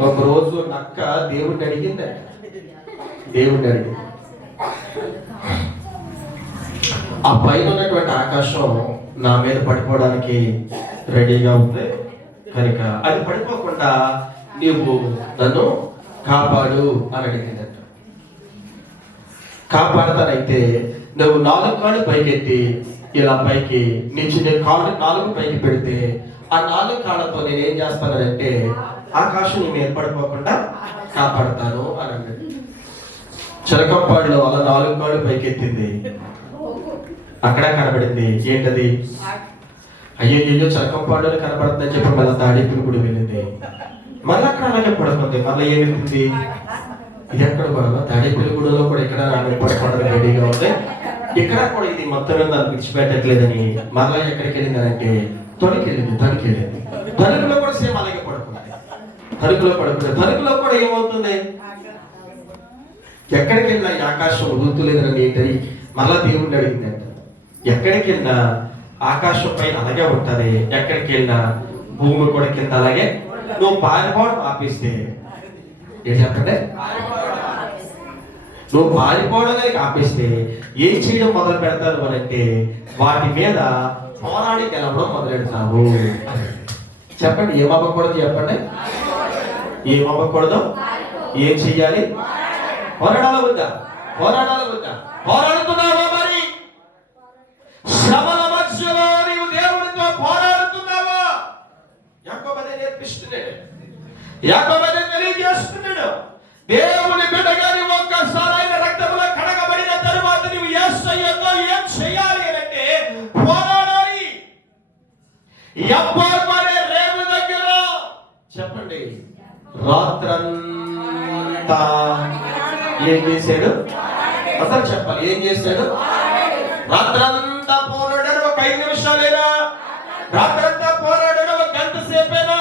ఒక రోజు నక్క దేవుణ్ణి అడిగింది. ఆ పైన ఉన్నటువంటి ఆకాశం నా మీద పడిపోవడానికి రెడీగా ఉంది కనుక అది పడిపోకుండా నీవు నన్ను కాపాడు అని అడిగిందట. కాపాడతానైతే నువ్వు 4 కాళ్ళు పైకెత్తి ఇలా పైకి నుంచి నేను కాళ్ళు 4 పైకి పెడితే ఆ 4 కాళ్ళతో నేను ఏం చేస్తానంటే ఆకాశం నేను ఏర్పడిపోకుండా కాపాడతాను అని అన్నాడు. చిలకంపాడులో అలా 4 కాళ్ళు పైకెత్తింది. అక్కడ కనబడింది. ఏంటది? అయ్యో చిలకంపాడులో కనబడుతుందని చెప్పి మళ్ళీ తాడేపులు కూడా వెళ్ళింది. మళ్ళీ అక్కడ అలాగే పడుకుంది. మళ్ళీ ఏమింది? ఇది ఎక్కడ కూడా తాడేపల్లి గుడిలో కూడా ఇక్కడ పడుకోవడానికి రెడీగా ఉంది. ఇక్కడ కూడా ఇది మొత్తం మీద దాన్ని విడిచిపెట్టట్లేదని మళ్ళీ ఎక్కడికి వెళ్ళిందనంటే తొలికి వెళ్ళింది. తణుకులో కూడా సేమ్ అలాగే పడుకుంది. తణుకులో కూడా ఏమవుతుంది? ఎక్కడికి వెళ్ళినా ఆకాశం వదులుతులేదని ఏంటని మళ్ళా దేవుణ్ణి అడిగిందంట. ఎక్కడికి వెళ్ళినా ఆకాశం పైన అలాగే ఉంటది. ఎక్కడికి వెళ్ళినా భూమి కూడా కింద అలాగే. నువ్వు పారిపోవడం ఆపిస్తే ఏం చెప్పండి? నువ్వు పారిపోవడం ఆపిస్తే ఏం చేయడం మొదలు పెడతాను అనంటే వాటి మీద పోరాడి గెలవడం మొదలెడతావు. చెప్పండి, ఏమవ్వకూడదు? చెప్పండి, ఏమవ్వకూడదు? ఏం చెయ్యాలి? పోరాడాలి వద్దా? పోరాడుతున్నావా? మరి శ్రమల మధ్యలో నీవు దేవుడితో పోరాడుతున్నావా? యాకోబు నేర్పిస్తున్నాడు, యాకోబు తెలియజేస్తున్నాడు. దేవుని బిడ్డగాని ఒక్కసారి ఆయన రక్తంలో కడగబడిన తరువాత నీవు యేసయ్యతో ఏం చేయాలి అంటే పోరాడాలి. యెహోవా రేవు దగ్గర చెప్పండి రాత్రంతా ఏం చేశాడు? అసలు చెప్పాలి, ఏం చేశాడు? రాత్రంతా పోరాడాడు. ఒక 5 నిమిషాలేనా? రాత్రంతా పోరాడాడు. ఒక గంట సేపేనా?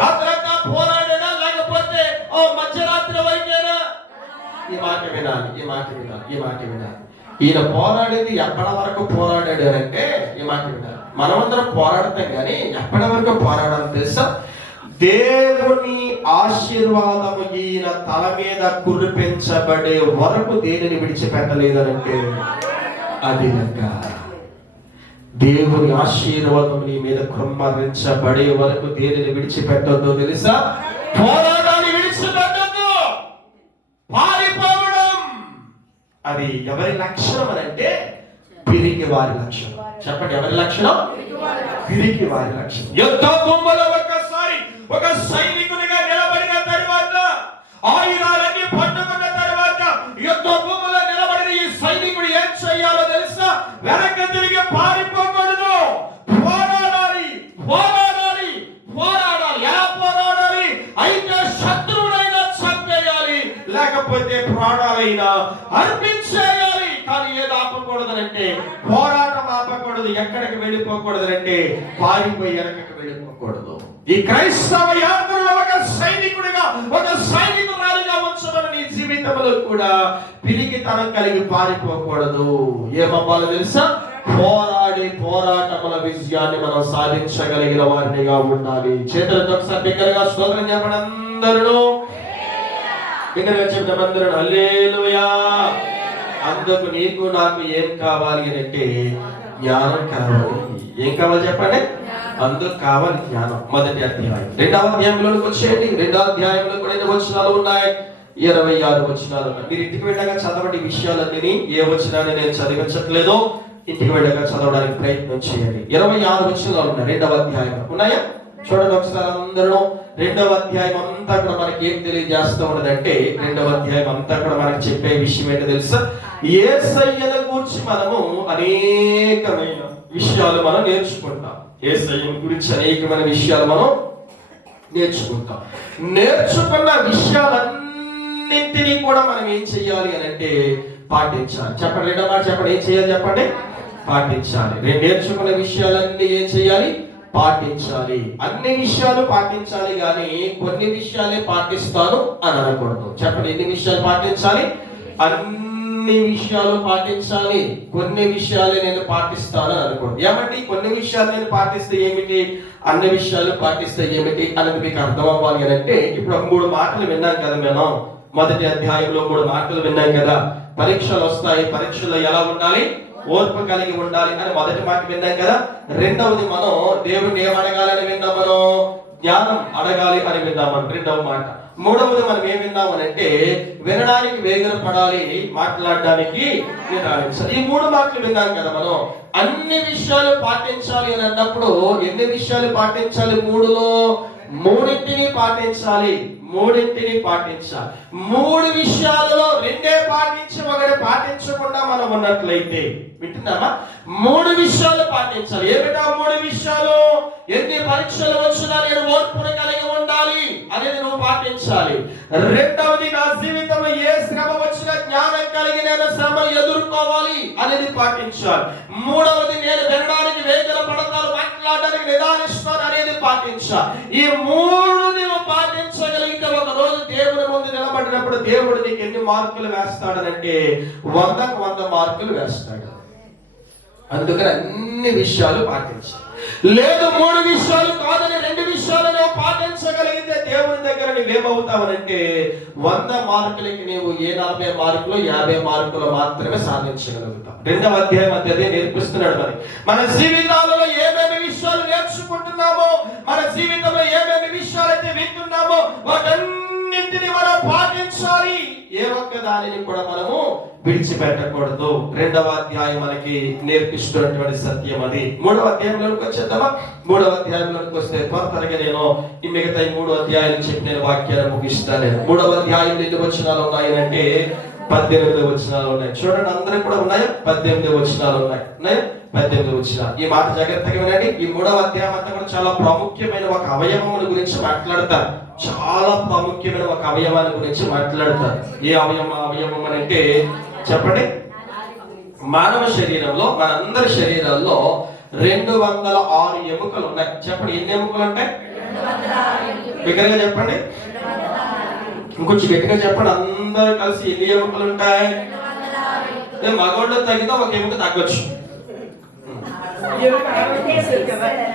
రాత్రంతా పోరాడాడా? లేకపోతే మధ్యరాత్రి వరకేనా? ఈ మాట వినాలి. ఈయన పోరాడేది ఎప్పటి వరకు పోరాడాడు అంటే ఈ మాట వినాలి. మనమందరం పోరాడతాం కానీ ఎప్పటి వరకు పోరాడాలి తెలుసా? దేవుని ఆశీర్వాదము ఈయన తల మీద కురిపించబడే వరకు దేనిని విడిచిపెట్టలేదనంటే అది లెక్క. దేవుని ఆశీర్వాదం నీ మీద కృమ్మరించబడే వరకు దేనిని విడిచిపెట్టొద్దు తెలుసా? పోరాటాన్ని విడిచిపెట్టొద్దు. పారిపోవడం అది ఎవరి లక్షణం అనంటే పిరికి వారి లక్షణం. చెప్పండి, ఎవరి లక్షణం? పిరికి వారి లక్షణం. యుద్ధ భూమిలో ఒక సైనికునిగా నిలబడిన తరువాత, ఆయుధాలన్నీ పట్టుకున్న తరువాత యుద్ధ భూమిలో నిలబడిన ఈ సైనికుడు ఏం చెయ్యాలో తెలుసా? వెనక్కి తిరిగి పారిపోకూడదు. పోరాడాలి. ఎలా పోరాడాలి? అయితే శత్రువునైనా చంపేయాలి, లేకపోతే ప్రాణాలైనా అర్పించేయాలి. కానీ ఏది ఆపకూడదనంటే పోరాటం ఆపకూడదు. ఎక్కడికి వెళ్ళిపోకూడదనంటే పారిపోయి వెనకకి వెళ్ళిపోకూడదు. ఈ క్రైస్తవ యాత్రలో ఒక సైనికురాలిగా ఉంచమని నీ జీవితంలో కూడా పిరికితనం కలిగి పారిపోకూడదు. ఏమవ్వాలో తెలుసా? పోరాటముల విజయాన్ని మనం సాధించగలిగిన వారినిగా ఉండాలి. చేతులతో ఒకసారి బిగ్గరగా స్తోత్రం చెప్పండి. అందరూ బిగ్గరగా చెప్తాం. అందరూ హల్లెలూయా. అందుకు నీకు నాకు ఏం కావాలి అంటే జ్ఞానం కావాలి. ఏం కావాలి చెప్పండి? అందుకు కావాలి జ్ఞానం. మొదటి అధ్యాయం 2వ అధ్యాయంలోకి వచ్చేయండి. 2వ అధ్యాయంలో కూడా ఎన్ని వచనాలు ఉన్నాయి? 26 వచనాలు ఉన్నాయి. మీరు ఇంటికి వెళ్ళగా చదవండి విషయాలన్నీ. ఏ వచనాన్ని నేను చదివించట్లేదో ఇంటికి వెళ్ళగా చదవడానికి ప్రయత్నం చేయండి. 26 వచనాలు ఉన్నాయి 2వ అధ్యాయం. ఉన్నాయా? చూడండి ఒకసారి అందరూ. 2వ అధ్యాయం అంతా కూడా మనకి ఏం తెలియజేస్తూ ఉన్నదంటే 2వ అధ్యాయం అంతా కూడా మనకి చెప్పే విషయం ఏంటో తెలుసా? యేసయ్యను గురించి మనము అనేకమైన విషయాలు మనం నేర్చుకుంటాం. యేసయ్యను గురించి అనేకమైన విషయాలు మనం నేర్చుకుంటాం. నేర్చుకున్న విషయాలన్నింటినీ కూడా మనం ఏం చెయ్యాలి అని అంటే పాటించాలి. చెప్పండి, రెండో మాట చెప్పండి. ఏం చేయాలి చెప్పండి? పాటించాలి. నేను నేర్చుకున్న విషయాలన్నీ ఏం చేయాలి? పాటించాలి. అన్ని విషయాలు పాటించాలి, కానీ కొన్ని విషయాలే పాటిస్తాను అని అనకూడదు. చెప్పండి, ఎన్ని విషయాలు పాటించాలి? అన్ని విషయాలు పాటించాలి. కొన్ని విషయాలే నేను పాటిస్తాను అని అనకూడదు. ఏమండి, కొన్ని విషయాలు నేను పాటిస్తే ఏమిటి, అన్ని విషయాలు పాటిస్తే ఏమిటి అనేది మీకు అర్థం అవ్వాలి అని అంటే, ఇప్పుడు 3 మాటలు విన్నాం కదా మేము. మొదటి అధ్యాయంలో 3 మాటలు విన్నాం కదా. పరీక్షలు వస్తాయి, పరీక్షలో ఎలా ఉండాలి? ఓర్పు కలిగి ఉండాలి అని మొదటి మాట విన్నాం కదా. రెండవది మనం దేవుడిని ఏం అడగాలని విన్నాం? మనం జ్ఞానం అడగాలి అని విన్నామని రెండవ మాట. మూడవది మనం ఏం విన్నామనంటే వినడానికి వేగర పడాలి, మాట్లాడడానికి నిదానించాలి. ఈ 3 మాటలు విన్నాం కదా మనం. అన్ని విషయాలు పాటించాలి అని అన్నప్పుడు ఎన్ని విషయాలు పాటించాలి? 3లో 3ని పాటించాలి. 3ని పాటించాలి. 3 విషయాలలో 2 పాటించి 1 పాటించకుండా మనం ఉన్నట్లయితే, వింటున్నామా? 3 విషయాలు పాటించాలి. ఏమిటా 3 విషయాలు? ఎన్ని పరీక్షలు వచ్చినా నేను ఓర్పును కలిగి ఉండాలి అనేది నువ్వు పాటించాలి. రెండవది, నా జీవితంలో ఏ శ్రమ వచ్చినా జ్ఞానం కలిగి నేను శ్రమ ఎదుర్కోవాలి అనేది పాటించాలి. మూడవది, నేను వినడానికి వేగల పడతాను, మాట్లాడడానికి నిదానిస్తాను అనేది పాటించాలి. ఈ 3 నువ్వు పాటించగలిగితే ఒక రోజు దేవుని ముందు నిలబడినప్పుడు దేవుడు నీకు ఎన్ని మార్కులు వేస్తాడనంటే 100కు 100 మార్కులు వేస్తాడు. అందుకని అన్ని విషయాలు పాటించాలి. లేదు 3 విషయాలు కాదని 2 విషయాలు నువ్వు పాటించగలిగితే దేవుని దగ్గర నువ్వేమవుతావనంటే 100 మార్కులకి నీవు ఏ 40 మార్కులు 50 మార్కులు మాత్రమే సాధించగలుగుతావు. 2వ అధ్యాయం అదే నేర్పిస్తున్నాడు. మన జీవితాలలో ఏమేమి విషయాలు నేర్చుకుంటున్నామో, మన జీవితంలో ఏమేమి విషయాలైతే వింటున్నామో వాటన్నింటినీ మనం పాటించాలి. ఏ ఒక్క దానిని కూడా మనము విడిచిపెట్టకూడదు. 2వ అధ్యాయం మనకి నేర్పిస్తున్నటువంటి సత్యం అది. 3వ అధ్యాయంలోకి వచ్చేద్దామా? 3వ అధ్యాయంలోకి వస్తే త్వరగా నేను ఈ మిగతా 3 అధ్యాయాలు చెప్పి నేను వాక్యాన్ని ముగిస్తాను. 3వ అధ్యాయం ఎన్ని వచనాలు ఉన్నాయంటే 18 వచనాలు ఉన్నాయి. చూడండి, అందరికి కూడా ఉన్నాయా? 18 వచనాలు ఉన్నాయి. 18 వచనాలు. ఈ మాట జాగ్రత్తగా వినండి. ఈ 3వ అధ్యాయం అంతా కూడా చాలా ప్రాముఖ్యమైన ఒక అవయవముల గురించి మాట్లాడతారు. చాలా ప్రాముఖ్యమైన ఒక అవయవాన్ని గురించి మాట్లాడతారు. ఏ అవయవం అంటే చెప్పండి. మానవ శరీరంలో, మనందరి శరీరాల్లో 206 ఎముకలు ఉన్నాయి. చెప్పండి, ఎన్ని ఎముకలు ఉంటాయి? బిగ్గరగా చెప్పండి, ఇంకొంచెం గట్టిగా చెప్పండి. అందరూ కలిసి ఎన్ని ఎముకలు ఉంటాయి? మగవాళ్ళు తగ్గితే ఒక ఎముక తగ్గొచ్చు,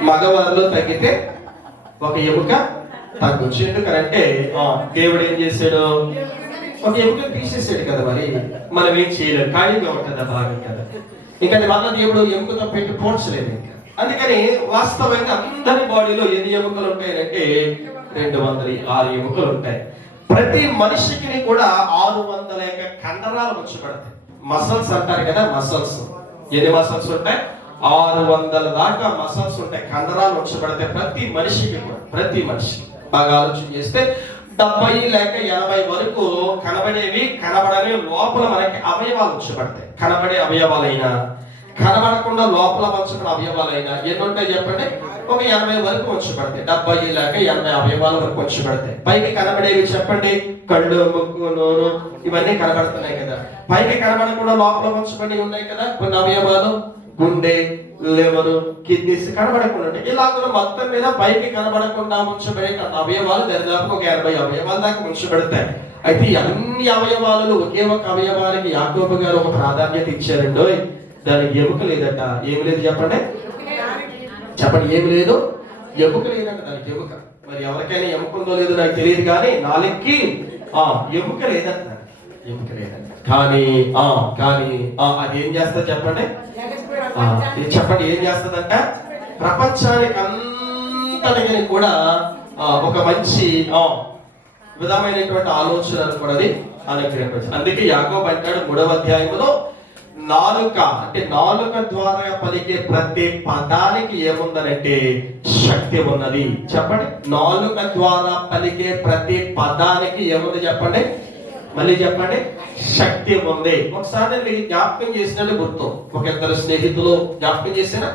మగవాళ్ళు తగ్గితే ఒక ఎముక తగ్గొచ్చు. ఎందుకంటే దేవుడు ఏం చేశాడు? ఒక ఎముక తీసేసాడు కదా. మరి మనం ఏం చేయలేదు, ఖాళీగా ఉంటుంది భాగం కదా. ఇంకా మళ్ళీ దేవుడు ఎముకతో పెట్టి పోడ్చలేదు. ఇంకా అందుకని వాస్తవంగా అందరి బాడీలో ఎన్ని ఎముకలు ఉంటాయంటే 206 ఎముకలు ఉంటాయి. ప్రతి మనిషికి కూడా 600 కండరాలు వచ్చబడతాయి. మసల్స్ అంటారు కదా, మసల్స్. ఎన్ని మసల్స్ ఉంటాయి? 600 దాకా మసల్స్ ఉంటాయి, కండరాలు వచ్చబడతాయి ప్రతి మనిషికి కూడా. ప్రతి మనిషి బాగా ఆలోచన చేస్తే 70 లేక 80 వరకు కనబడేవి, కనబడని లోపల మనకి అవయవాలు వచ్చబడతాయి. కనబడే అవయవాలైనా కనబడకుండా లోపల వచ్చబడిన అవయవాలైనా ఎన్ని ఉంటాయి చెప్పండి? ఒక 80 వరకు వచ్చబడతాయి. 70 లేక 80 అవయవాల వరకు వచ్చబడతాయి. పైకి కనబడేవి చెప్పండి, కళ్ళు, ముక్కు, నోరు, ఇవన్నీ కనబడుతున్నాయి కదా. పైకి కనబడకుండా లోపల వచ్చబడి ఉన్నాయి కదా కొన్ని అవయవాలు. గుండె, లివరు, కిడ్నీస్ కనబడకుండా ఉంటాయి. ఇలాగ మొత్తం మీద పైకి కనబడకుండా ఉంచబడే అవయవాలు దాదాపు ఒక 80 అవయవాల దాకా ఉంచబడతాయి. అయితే అన్ని అవయవాలలో ఒకే ఒక అవయవానికి యాకోబు గారు ఒక ప్రాధాన్యత ఇచ్చారండో. దానికి ఎముక లేదట. ఏమి లేదు చెప్పండి? చెప్పండి, ఏమి లేదు? ఎముక లేదంట దానికి. ఎముక మరి ఎవరికైనా ఎముక ఉందో లేదో నాకు తెలియదు, కానీ నాలుగుకి ఎముక లేదంట. ఎముక లేదంట. కానీ అదేం చేస్తా చెప్పండి? చెప్పండి, ఏం చేస్తుందంట? ప్రపంచానికి అంతటిని కూడా ఒక మంచి విధమైనటువంటి ఆలోచనలు కూడా అది అనుగ్రహించవచ్చు. అందుకే యాకోబు అంటాడు 3వ అధ్యాయంలో, నాలుక అంటే నాలుక ద్వారా పలికే ప్రతి పదానికి ఏముందనంటే శక్తి ఉన్నది. చెప్పండి, నాలుక ద్వారా పలికే ప్రతి పదానికి ఏముంది చెప్పండి? మళ్ళీ చెప్పండి, శక్తి ఉంది. ఒకసారి నేను మీకు జ్ఞాపకం చేసినట్టు గుర్తు. ఒక ఇద్దరు స్నేహితులు జ్ఞాపకం చేసినా,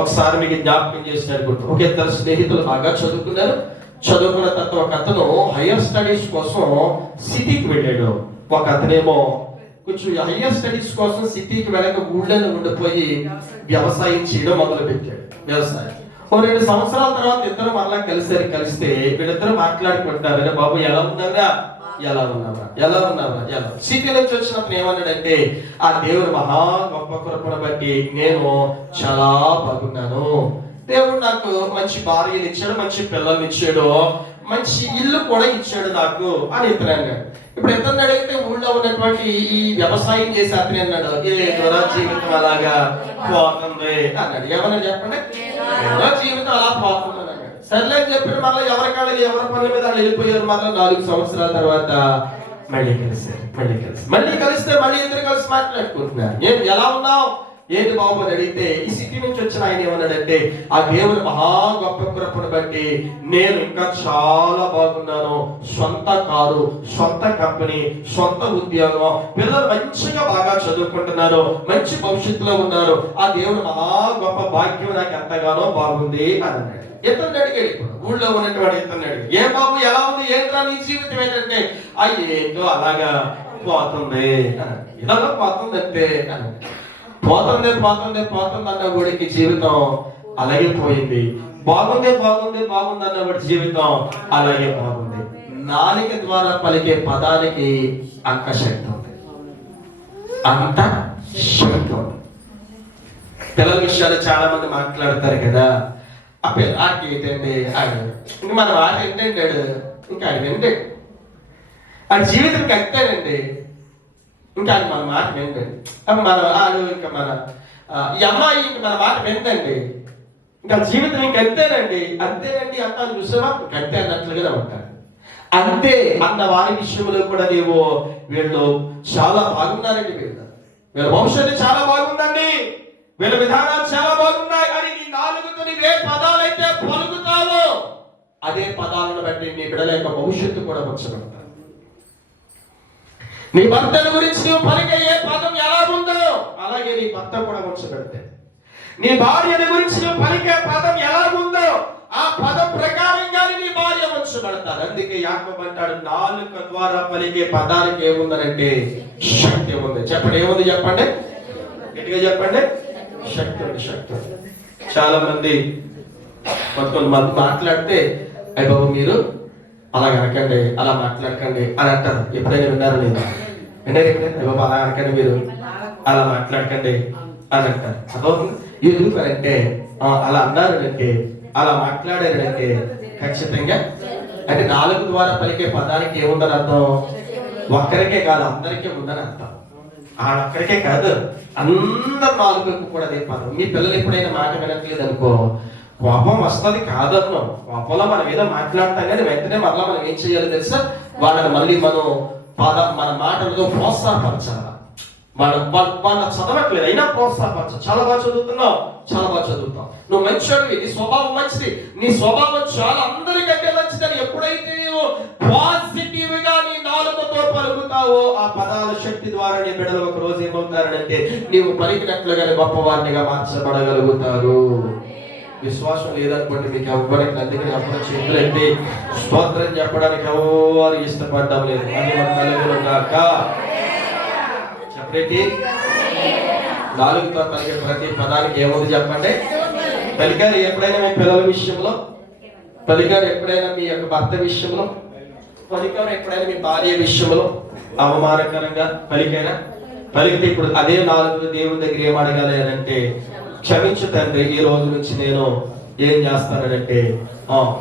ఒకసారి మీకు జ్ఞాపకం చేసినట్టు గుర్తు. ఒక ఇద్దరు స్నేహితులు బాగా చదువుకున్నారు. చదువుకున్న తర్వాత ఒక అతను హైయర్ స్టడీస్ కోసం సిటీకి వెళ్ళాడు. ఒక అతనేమో కొంచెం హైయర్ స్టడీస్ కోసం సిటీకి వెళ్ళక ఊళ్ళోనే ఉండిపోయి వ్యవసాయం చేయడం మొదలు పెట్టాడు. వ్యవసాయం ఓ 2 సంవత్సరాల తర్వాత ఇద్దరు మరలా కలిస్తే వీళ్ళిద్దరు మాట్లాడుకుంటారు, బాబు ఎలా ఉన్నారా, ఎలా ఉన్నావా, ఎలా ఉన్నావా, ఎలా. సిటీ నుంచి వచ్చిన అతను ఏమన్నాడంటే, ఆ దేవుడు మహా గొప్ప కృపను బట్టి నేను చాలా బాగున్నాను. దేవుడు నాకు మంచి భార్యను ఇచ్చాడు, మంచి పిల్లల్ని ఇచ్చాడు, మంచి ఇల్లు కూడా ఇచ్చాడు నాకు అని ఇతను అన్నాడు. ఇప్పుడు ఇతను అడిగితే ఊళ్ళో ఉన్నటువంటి ఈ వ్యవసాయం చేసి అతను అన్నాడు, ఏ దూరా జీవితం అలాగా పోతుంది అన్నాడు. ఏమన్నా చెప్పండి, జీవితం అలా పోతుంది అన్నాడు. సర్లే చెప్పి మళ్ళీ ఎవరి కాళ్ళకి ఎవరి పనుల మీద వెళ్ళిపోయారు. మళ్ళీ 4 సంవత్సరాల తర్వాత మళ్ళీ కలిస్తే మళ్ళీ ఇద్దరు కలిసి మాట్లాడుకుంటున్నారు. ఏం ఎలా ఉన్నావు, ఏంటి బాబు అని అడిగితే, ఈ సిటీ నుంచి వచ్చిన ఆయన ఏమన్నాడంటే, ఆ దేవుని మహా గొప్ప కృపను బట్టి నేను ఇంకా చాలా బాగున్నాను. సొంత కారు, సొంత కంపెనీ, సొంత ఉద్యోగం, పిల్లలు మంచిగా బాగా చదువుకుంటున్నారు, మంచి భవిష్యత్తులో ఉన్నారు. ఆ దేవుని మహా గొప్ప భాగ్యం నాకు ఎంతగానో బాగుంది అని అన్నాడు. ఇతను అడిగాడు, ఇప్పుడు ఊళ్ళో ఉన్నటువంటి ఇతను అడిగాడు, ఏ బాబు ఎలా ఉంది, ఏంట్రా నీ జీవితం ఏంటంటే, ఏంటో అలాగా పోతుంది అని, ఇలాగా పోతుంది అంతే అని. పోతుంది అన్న వాడికి జీవితం అలాగే పోయింది. బాగుంది అన్న వాడి జీవితం అలాగే బాగుంది. నాలుక ద్వారా పలికే పదానికి అంత శక్తి ఉంది, అంత శక్తి ఉంది. పిల్లల విషయాలు చాలా మంది మాట్లాడతారు కదా, ఆ పిల్లకి ఏంటంటే ఇంక మన మాట ఏంటంటాడు, ఇంకా ఆయన వింటాడు, ఆయన జీవితం కట్టాడండి, ఇంకా మన మాట వింటండి. మన ఆడు ఇంకా మన ఈ అమ్మాయి ఇంకా మన మాట వింటండి, ఇంకా జీవితం ఇంక అంతేనండి అంతా చూసావా అంతే అన్నట్లుగానే ఉంటారు. అంతే అన్న వారి విషయంలో కూడా నీవు వీళ్ళు చాలా బాగున్నారండి, వీళ్ళ భవిష్యత్తు చాలా బాగుందండి, వీళ్ళ విధానాలు చాలా బాగున్నాయి అని నీ నాలుగుతో నీవే పదాలైతే పలుకుతావో అదే పదాలను బట్టి నీ బిడ్డల యొక్క భవిష్యత్తు కూడా వచ్చబడతారు. నీ భర్తల గురించి నువ్వు పలికే ఏ పదం ఎలా ఉందో అలాగే నీ భర్త కూడా ఉంచబెడతాడు. నీ భార్యని గురించి నువ్వు పలికే పదం ఎలా ఉందో ఆ పదం ప్రకారంగానే నీ భార్య ఉంచబడతారు. అందుకే యాకోబు అంటాడు, నాలుక ద్వారా పలికే పదానికి ఏముందనంటే శక్తి ఉంది. చెప్పండి, ఏముంది చెప్పండి, గట్టిగా చెప్పండి, శక్తి ఉంది, శక్తి ఉంది. చాలా మంది కొంతమంది మాట్లాడితే, అయ్య బాబు మీరు అలా అనకండి, అలా మాట్లాడకండి అని అంటారు. ఎప్పుడైనా విన్నారా లేదా? విన్నారు ఎప్పుడైనా? బాబా అలా అనకండి, మీరు అలా మాట్లాడకండి అని అంటారు. అర్థం ఎందుకు అంటే అలా అన్నారు అంటే, అలా మాట్లాడారు అంటే ఖచ్చితంగా అంటే నాలుగు ద్వారా పలికే పదానికి ఏముందని అర్థం? ఒక్కరికే కాదు, అందరికీ ఉందని అర్థం. ఆడొక్కడికే కాదు, అందరు నాలుగుకు కూడా అదే పదం. మీ పిల్లలు ఎప్పుడైనా మాట వినట్లేదు అనుకో, కోపం వస్తుంది కాదన్నా, కోపంలో మనం ఏదో మాట్లాడతాం కానీ వెంటనే మరలా మనం ఏం చేయాలి తెలుసా? వాళ్ళని మళ్ళీ మన మాటలతో ప్రోత్సాహపరచాలి. వాళ్ళ చదవట్లేదు అయినా ప్రోత్సాహపరచాలి. చాలా బాగా చదువుతున్నావు, చాలా బాగా చదువుతావు, నువ్వు మంచివాడివి, నీ స్వభావం మంచిది, నీ స్వభావం చాలా అందరికంటే మంచిదని ఎప్పుడైతే నువ్వు పాజిటివ్ గా నీ నాలుగుతో పలుకుతావో ఆ పదాల శక్తి ద్వారా నీ బిడ్డలు ఒక రోజు ఏమవుతారంటే నీవు పలికినట్లుగానే గొప్పవారినిగా మార్చబడగలుగుతారు. విశ్వాసం లేదనుకోండి మీకు ఎవ్వరికి, అందుకని అప్పుడు చేతులంటే స్తోత్రం చెప్పడానికి ఎవరు ఇష్టపడ్డం లేదు. చెప్పండి, నాలుగుతో పలికే ప్రతి పదానికి ఏముంది చెప్పండి? పలికారు ఎప్పుడైనా మీ పిల్లల విషయంలో, పలికారు ఎప్పుడైనా మీ యొక్క భర్త విషయంలో, పలికారు ఎప్పుడైనా మీ భార్య విషయంలో అవమానకరంగా పలికైనా? పలికితే ఇప్పుడు అదే నాలుగు దేవుని దగ్గర ఏం అడగాలి అంటే, క్షమించు తండ్రి, ఈ రోజు నుంచి నేను ఏం చేస్తానంటే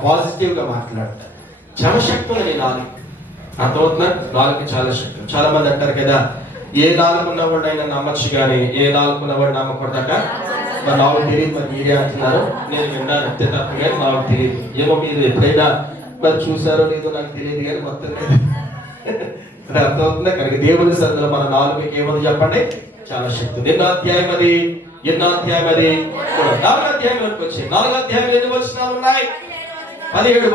పాజిటివ్ గా మాట్లాడతాను. చాలా శక్తి ఉంది నీ నాలుగు. అర్థమవుతుందా? నాలుగుకి చాలా శక్తి. చాలా మంది అంటారు కదా, ఏ నాలుగు ఉన్నవాడు అయినా నమ్మచ్చు కానీ ఏ నాలుగు ఉన్నవాడు నమ్మకూడదట. మరి నాకు తెలియదు, మరి మీరే అంటున్నారు, నేను విన్నాను అంతే తప్ప కానీ నాకు తెలియదు. ఏమో మీరు ఎప్పుడైనా మరి చూసారో లేదో నాకు తెలియదు కానీ మొత్తం అర్థమవుతుందా? కనుక దేవుని సన్నిధిలో మన నాలుగుకి ఏమని చెప్పండి? చాలా శక్తి. ఎన్నో అధ్యాయం అది? 4వ అధ్యాయం వరకు వచ్చాయి. 4వ అధ్యాయం ఎన్ని వచనాలు ఉన్నాయి? 17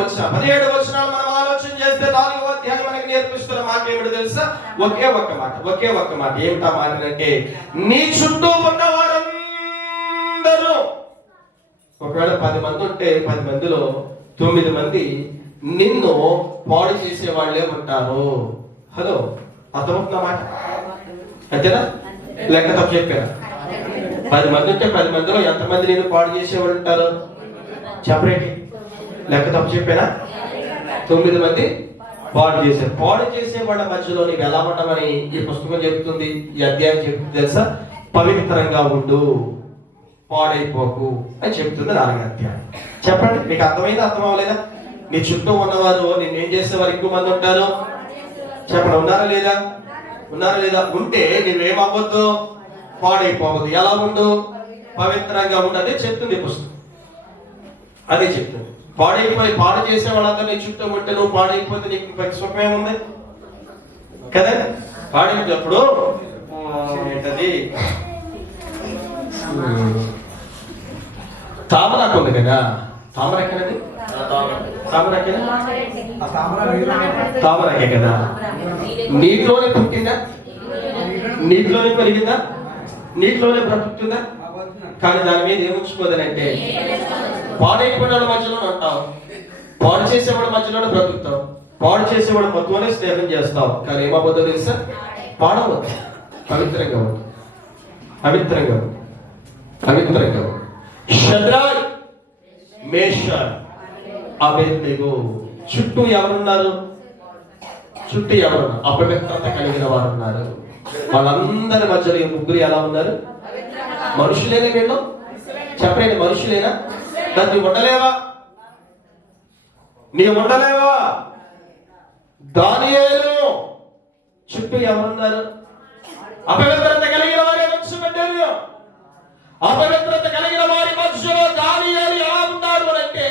వచనాలు మనం ఆలోచన చేస్తే 4వ అధ్యాయం మనకి నేర్పిస్తున్న మాట ఏమిటో తెలుసా? ఒకే ఒక్క మాట. ఏమిటా మాట అంటే, నీ చుట్టూ ఉన్న వారందరూ, ఒకవేళ 10 మంది ఉంటే 10 మందిలో 9 మంది నిన్ను పాడు చేసే వాళ్ళే ఉంటారు. హలో, అర్థమవుతున్న మాట అంతేనా? లెక్క తప్పు చెప్పారా? 10 మంది ఉంటే 10 మందిలో ఎంతమంది నిన్ను పాడు చేసేవాళ్ళు ఉంటారు? చెప్పరేంటి? లెక్క తప్పు చెప్పారా? 9 మంది పాడు చేసే వాళ్ళ మధ్యలో నీవు ఎలా ఉండమని ఈ పుస్తకం చెప్తుంది, ఈ అధ్యాయం చెప్తుంది తెలుసా? పవిత్రంగా ఉండు, పాడైపోకు అని చెప్తుంది 4వ అధ్యాయం. చెప్పండి, మీకు అర్థమైందా? అర్థం అవ్వలేదా? నీ చుట్టూ ఉన్నవారు నిన్నేం చేసేవారు ఎక్కువ మంది ఉంటారు. చెప్పండి, ఉన్నారా లేదా? ఉంటే నువ్వేమవ్వద్దు, పాడైపోవద్దు. ఎలా ఉండు? పవిత్రంగా ఉండు. అదే చెప్తుంది పుస్తకం, అదే చెప్తుంది. పాడు చేసే వాళ్ళంతా నీ చుట్టూ ఉంటే నువ్వు పాడైపోతే నీకు సుఖమేముంది కదా? పాడైనప్పుడు ఏంటది, తామరాకు ఉంది కదా, తామరకేనది, తామరకే కదా. నీటిలోనే పుట్టిందా? నీటిలోనే పెరిగిందా? నీటిలోనే బ్రతుకుతుందా? కానీ దాని మీద ఏముంచుకోదనంటే, పాడైపోయిన వాళ్ళ మధ్యలో ఉంటావు, పాడు చేసేవాడి మధ్యలోనే బ్రతుకుతావు, పాడు చేసేవాడు మొత్తంలోనే స్నేహం చేస్తావు. కానీ ఏమవుతుందో తెలుసా? పాడవద్దు, పవిత్రంగా ఉంది. షద్రాక్, మేషాక్, అబేద్నెగో చుట్టూ ఎవరున్నారు? అపవిత్రత కలిగిన వారు ఉన్నారు. వాళ్ళందరి మధ్యలో ఈ ముగ్గురు ఎలా ఉన్నారు? మనుషులేనా వీళ్ళు? చెప్పండి, మనుషులేనా? నీవు ఉండలేవా? దానియేలు చుట్టూ ఎవరున్నారు? అపవిత్రత కలిగిన వారి వంశపెట్టారు. అపవిత్రత కలిగిన వారి మధ్యలో దానియేలు ఎలా ఉన్నాడు అంటే,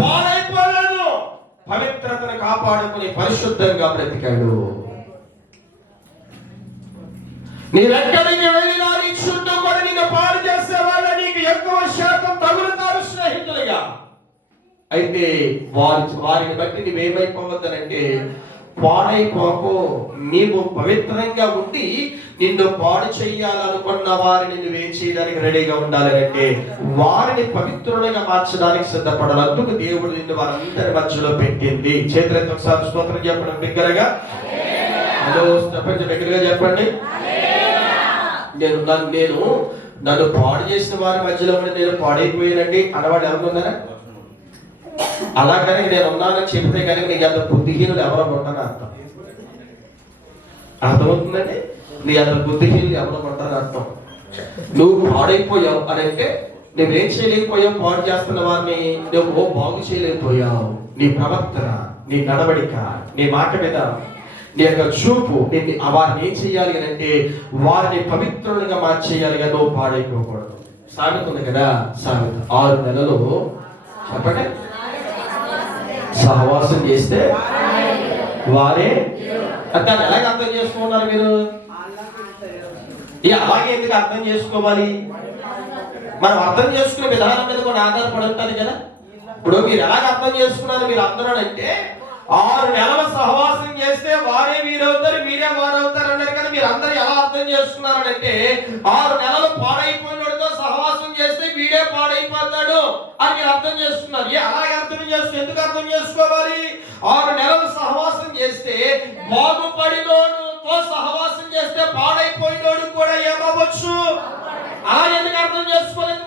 పాడైపోలేదు, పవిత్రతను కాపాడుకుని పరిశుద్ధంగా బ్రతికాడు. నీవెక్కడికి వెళ్ళినా నీ చుట్టూ కూడా నిన్ను పాడు చేసే వాళ్ళ నీకు ఎక్కువ శాతం తగులుతారు స్నేహితులుగా. అయితే వారిని బట్టి నువ్వేమైపోవద్దనంటే, పాడైపోకు. నీవు పవిత్రంగా ఉండి నిన్ను పాడు చెయ్యాలనుకున్న వారిని నువ్వేం చేయడానికి రెడీగా ఉండాలంటే, వారిని పవిత్రులుగా మార్చడానికి సిద్ధపడాలి. అందుకు దేవుడు నిన్ను వారందరి మధ్యలో పెట్టింది. చేతులెత్తి ఒకసారి స్తోత్రం చెప్పడం బిగ్గరగా. బిగ్గరగా చెప్పండి. నన్ను పాడు చేసిన వారి మధ్యలో నేను పాడైపోయానండి అన్నవాడు ఎవరున్నారా? అలా కనుక నేను ఉన్నానని చెబితే కనుక నీకు అంత బుద్ధిహీనులు ఎవరో ఉంటారని అర్థమవుతుందండి. నీ అంత బుద్ధిహీనులు ఎవరో ఉంటారని అర్థం. నువ్వు పాడైపోయావు అని అంటే నువ్వేం చేయలేకపోయావు? పాడు చేస్తున్న వారిని నువ్వు బాగు చేయలేకపోయావు. నీ ప్రవర్తన, నీ నడవడిక, నీ మాట మీద నీ యొక్క చూపు వారిని ఏం చెయ్యాలి అని అంటే, వారిని పవిత్రులుగా మార్చేయాలి. నువ్వు పాడైపోకూడదు. సామెత ఉంది కదా, సామెత 6 నెలలు చెప్పండి సహవాసం చేస్తే వారే. దాన్ని ఎలాగ అర్థం చేసుకున్నారు మీరు? అలాగే ఎందుకు అర్థం చేసుకోవాలి? మనం అర్థం చేసుకునే విధానం మీద కూడా ఆధారపడి ఉంటుంది కదా. ఇప్పుడు మీరు ఎలాగ అర్థం చేసుకున్నారు? మీరు అందరూనంటే 6 నెలల సహవాసం చేస్తే వారే వీరవుతారు, మీరే వారవుతారు అన్నారు కదా. మీరు అందరూ ఎలా అర్థం చేసుకున్నారంటే, 6 నెలలు పాడైపోయినోడితో సహవాసం చేస్తే వీడే పాడైపోతాడు అని మీరు అర్థం చేసుకున్నారు. అలాగే అర్థం చేస్తున్నారు. ఎందుకు అర్థం చేసుకోవాలి? 6 నెలలు సహవాసం చేస్తే బాగుపడినోడుతో సహవాసం చేస్తే పాడైపోయినోడు కూడా ఏమవ్వచ్చు. అలా ఎందుకు అర్థం చేసుకోలేదు?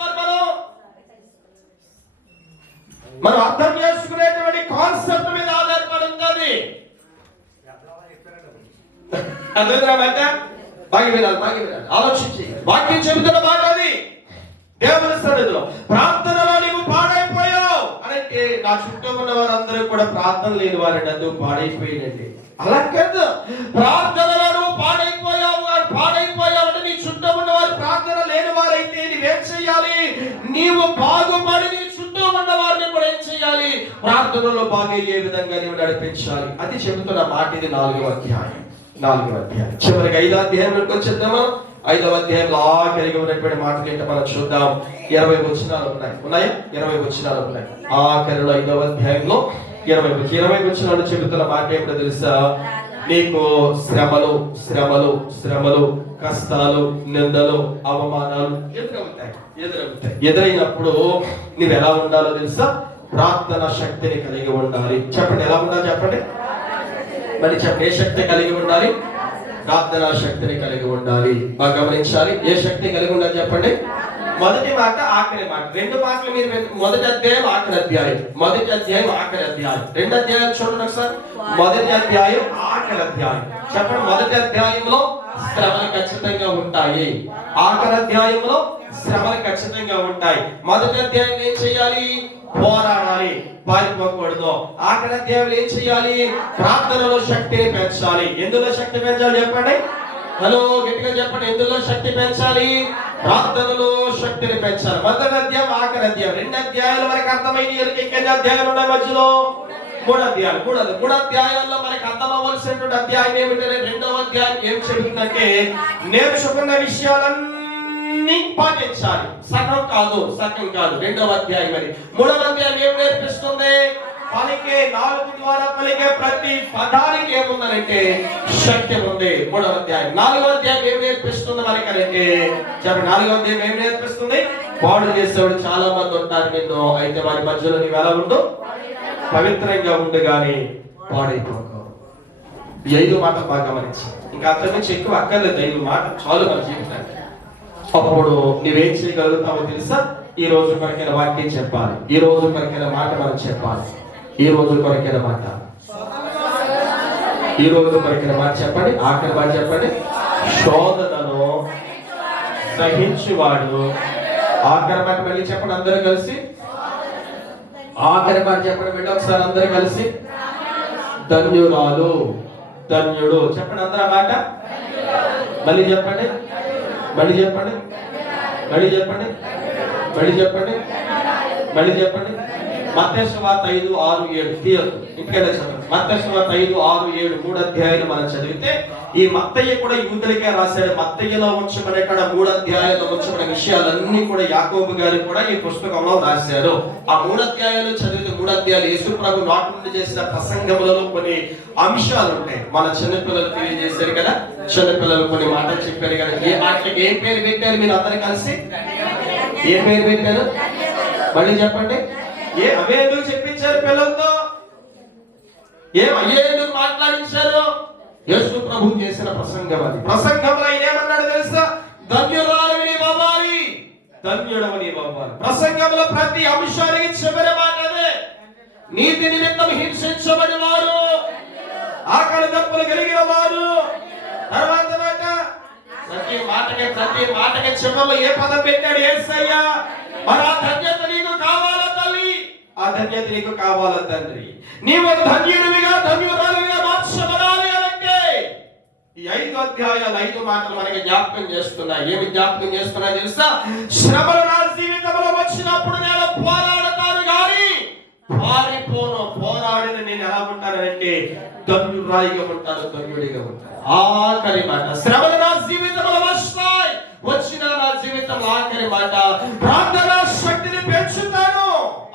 మనం అర్థం చేసుకునేటువంటి కాన్సెప్ట్ మీద ఆధారపడి ఉంటుంది. ఆలోచించి వాక్యం చెబుతున్న మాట అది. దేవుని సన్నిధిలో ప్రార్థనలో నీవు పాడైపోయావు అంటే, నా చుట్టూ ఉన్న వారందరూ కూడా ప్రార్థన లేని వారండి, అందుకు పాడైపోయినండి. అలా కాదు, ప్రార్థనలో నువ్వు పాడైపోయావు అంటే నీ చుట్టూ ఉన్న వారు ప్రార్థన లేని వారైతే నీవేం చెయ్యాలి? నీవు బాగుపడి నీ చుట్టూ ఉన్న వారిని కూడా ఏం చెయ్యాలి? ప్రార్థనలో బాగయ్యే విధంగా నీవు నడిపించాలి. అది చెబుతున్న మాట ఇది. 4వ అధ్యాయం. చివరికి 5వ అధ్యాయంలోకి వచ్చేద్దామా? 5వ అధ్యాయంలో ఆఖరిగా ఉన్నటువంటి మాటలు ఏంటో మనం చూద్దాం. 20 వచనాలు ఉన్నాయా? 20 వచనాలు ఉన్నాయి. ఆఖరిలో 5వ అధ్యాయంలో 20 వచనాలు చెబుతున్న మాట ఏంటో తెలుసా? నీకు శ్రమలు శ్రమలు శ్రమలు కష్టాలు నిందలు అవమానాలు ఎదురైనప్పుడు నువ్వు ఎలా ఉండాలో తెలుసా? ప్రార్థన శక్తిని కలిగి ఉండాలి. చెప్పండి, ఎలా ఉండాలి చెప్పండి. మరి చెప్పండి, ఏ శక్తి కలిగి ఉండాలి? ప్రార్థన శక్తిని కలిగి ఉండాలి. బాగా గమనించాలి. ఏ శక్తి కలిగి ఉండాలి చెప్పండి. మొదటి మాట ఆఖరి మాట, 2 మాటలు మీరు మొదటి అధ్యాయం ఆఖరి అధ్యాయం, మొదటి అధ్యాయం ఆఖరి అధ్యాయం, 2 అధ్యాయాలు చూడండి ఒకసారి. మొదటి అధ్యాయం ఆఖరి అధ్యాయం. చెప్పండి, మొదటి అధ్యాయంలో శ్రమలు ఖచ్చితంగా ఉంటాయి. ఆఖరి అధ్యాయంలో శ్రమలు ఖచ్చితంగా ఉంటాయి. మొదటి అధ్యాయం ఏం చేయాలి? పోరాడాలి, పారిపోకూడదు. ఆఖరి అధ్యాయంలో ఏం చేయాలి? ప్రార్థనలో శక్తిని పెంచాలి. ఎందులో శక్తి పెంచాలి చెప్పండి. హలో, గట్టిగా చెప్పండి. ఎందులో శక్తి పెంచాలి? ప్రార్థనలో శక్తిని పెంచాలి. మొదటి అధ్యాయం ఆఖరి అధ్యాయం, 2 అధ్యాయాలు మనకు అర్థమైన ఎన్ని అధ్యాయాలు ఉన్నాయి మధ్యలో? 3 అధ్యాయాలు. 3 అధ్యాయాల్లో మనకు అర్థం అవ్వాల్సినటువంటి అధ్యాయం ఏమిటంటే 2వ అధ్యాయం ఏం చెబుతుందంటే నేర్చుకున్న విషయాలన్నీ పాటించాలి. సగం కాదు 2వ అధ్యాయం. మరి 3వ అధ్యాయం ఏం నేర్పిస్తుంది? పలికే నాలుగు ద్వారా పలికే ప్రతి పదానికి ఏముందనంటే శక్తి ఉంది. 3వ అధ్యాయం. 4వ అధ్యాయం ఏం నేర్పిస్తుంది మనకనంటే చెప్పండి, 4వ అధ్యాయం ఏం నేర్పిస్తుంది? పాడు చేసేవాడు చాలా మంది ఉంటారు నిన్ను, అయితే వారి మధ్యలో నీవు ఎలా ఉండు? పవిత్రంగా ఉండు గాని పాడైపోకు. 5 మాటలు బాగా గమనించి, ఇంకా అంత నుంచి ఎక్కువ అక్కర్లేదు. 5 మాటలు చాలు మన జీవితానికి. అప్పుడు నువ్వేం చేయగలుగుతావో తెలుసా? ఈ రోజు కొరకైన వాక్యం చెప్పాలి. ఈ రోజు కొరకైన మాట మనం చెప్పాలి. ఈ రోజు కొరకైన మాట, ఈ రోజు కొరకైన మాట చెప్పండి. ఆఖరి మాట చెప్పండి. శోధనను సహించువాడు. ఆఖరి మాట మళ్ళీ చెప్పండి అందరూ కలిసి. ఆఖరి మాట చెప్పండి మళ్ళీ ఒకసారి అందరూ కలిసి. ధన్యురాలు, ధన్యుడు. చెప్పండి అందరూ మాట మళ్ళీ చెప్పండి. మళ్ళీ చెప్పండి. మళ్ళీ చెప్పండి. మళ్ళీ చెప్పండి. మళ్ళీ చెప్పండి. మత్తయి సువార్త 5, 6, 7 తీయదు, ఇంటికెళ్ళి చదవండి. మత్తయి సువార్త 5, 6, 7 3 అధ్యాయాలు మనం చదివితే ఈ మత్తయి కూడా యూదులకే రాశాడు. మత్తయిలో ఉంచబడే 3 అధ్యాయాల్లో ఉంచబడే విషయాలన్నీ కూడా యాకోబు గారు కూడా ఈ పుస్తకంలో రాశారు. ఆ 3 అధ్యాయాలు చదివితే 3 అధ్యాయాలు యేసు ప్రభు నాటి నుండి చేసిన ప్రసంగములలో కొన్ని అంశాలు ఉంటాయి. మన చిన్నపిల్లలు తెలియజేశారు కదా, చిన్నపిల్లలు కొన్ని మాటలు చెప్పారు కదా. ఏ వాటికి ఏ పేరు పెట్టారు మీరు అందరు కలిసి? ఏ పేరు పెట్టారు? మళ్ళీ చెప్పండి. అవే ఎందుకు చెప్పించారు పిల్లలతో? అయ్యే ఎందుకు మాట్లాడించారు? యేసు ప్రభు చేసిన ప్రసంగం అది. ప్రసంగంలో ఆయన ఏమన్నాడు తెలుసా? ధన్యురాలివి నీవు అవ్వాలి, ధన్యుడవు నీవు అవ్వాలి. ప్రసంగంలో ప్రతి అంశానికి చివరి మాట అదే. నీతి నిమిత్తం హింసించబడి వారు, ఆకలి దప్పులు కలిగిన వారు. తర్వాత మాట ప్రతి మాటకి చివరిలో ఏ పదం పెట్టాడు? యేసయ్య. మరి ఆ ధన్యత నీకు కావాలా తల్లి? ఆ ధన్యత నీకు కావాలా తండ్రి? నీవు ధన్యుడివిగా ధన్యురాలిగా మార్చబడాలి అంటే ఈ 5 అధ్యాయాలు 5 మాటలు మనకి జ్ఞాపకం చేస్తున్నాయి. ఏమి జ్ఞాపకం చేస్తున్నాయి తెలుసా? శ్రమలు నా జీవితంలో వచ్చినప్పుడు నేను పోరాడతాను గాని పారిపోను. పోరాడిన నేను ఎలా ఉంటానంటే ధన్యురాలిగా ఉంటాను, ధన్యుడిగా ఉంటాను. ఆఖరి మాట, శ్రమలు నా జీవితంలో వస్తాయి, వచ్చిన నా జీవితంలో ఆఖరి మాట, ప్రార్థనా శక్తిని పెంచుతాను.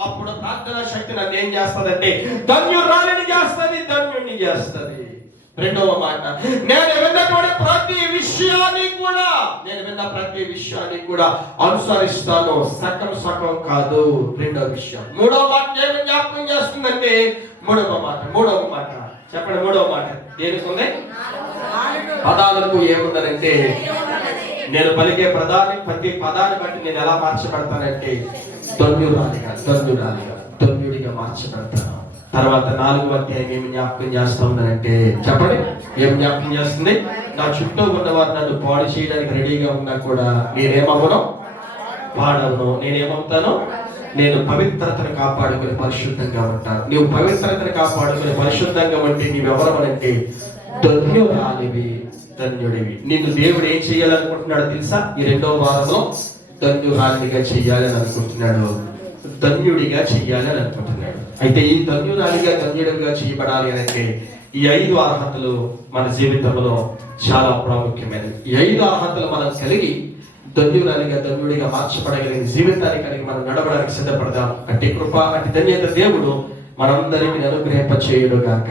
అప్పుడు ప్రార్థనా శక్తి నన్ను ఏం చేస్తుందంటే ధన్యురాలిని చేస్తుంది, ధన్యుడిని చేస్తుంది. 2వ మాట, నేను విన్నటువంటి ప్రతి విషయాన్ని కూడా అనుసరిస్తాను, సగం కాదు. 2వ విషయం. 3వ మాట ఏమి జ్ఞాపకం చేస్తుందంటే 3వ మాట చెప్పండి. 3వ మాట దేనికి ఉంది? పదాలకు ఏముందనంటే నేను పలికే ప్రతి పదాన్ని బట్టి నేను ఎలా మార్చబడతానంటే ధన్యుడిగా మార్చబడతాను. తర్వాత 4వ అధ్యాయం ఏమి జ్ఞాపకం చేస్తా ఉందంటే చెప్పండి, ఏం జ్ఞాపకం చేస్తుంది? నా చుట్టూ ఉన్నవారు నన్ను పాడు చేయడానికి రెడీగా ఉన్నా కూడా నేనేమవును? పాడవును. నేనేమవుతాను? నేను పవిత్రతను కాపాడుకుని పరిశుద్ధంగా ఉంటాను. నీవు పవిత్రతను కాపాడుకుని పరిశుద్ధంగా ఉంటే నీవెవరవనంటే ధన్యురాలివి, ధన్యుడివి. నిన్ను దేవుడు ఏం చేయాలనుకుంటున్నాడు తెలుసా? ఈ 2వ వారంలో ధన్యురాలిగా చెయ్యాలని అనుకుంటున్నాడు, ధన్యుడిగా చెయ్యాలని అనుకుంటున్నాడు. అయితే ఈ ధన్యురాలిగా ధన్యుడిగా చేయబడాలి అంటే ఈ 5 అర్హతలు మన జీవితంలో చాలా ప్రాముఖ్యమైనది. ఈ 5 అర్హతలు మనం కలిగి ధన్యుడిగా మార్చబడగలిగిన జీవితాన్ని కలిగి మనం నడవడానికి సిద్ధపడదాం. అట్టి కృప, అట్టి ధన్యత దేవుడు మనందరికీ అనుగ్రహింపచేయుడుగాక.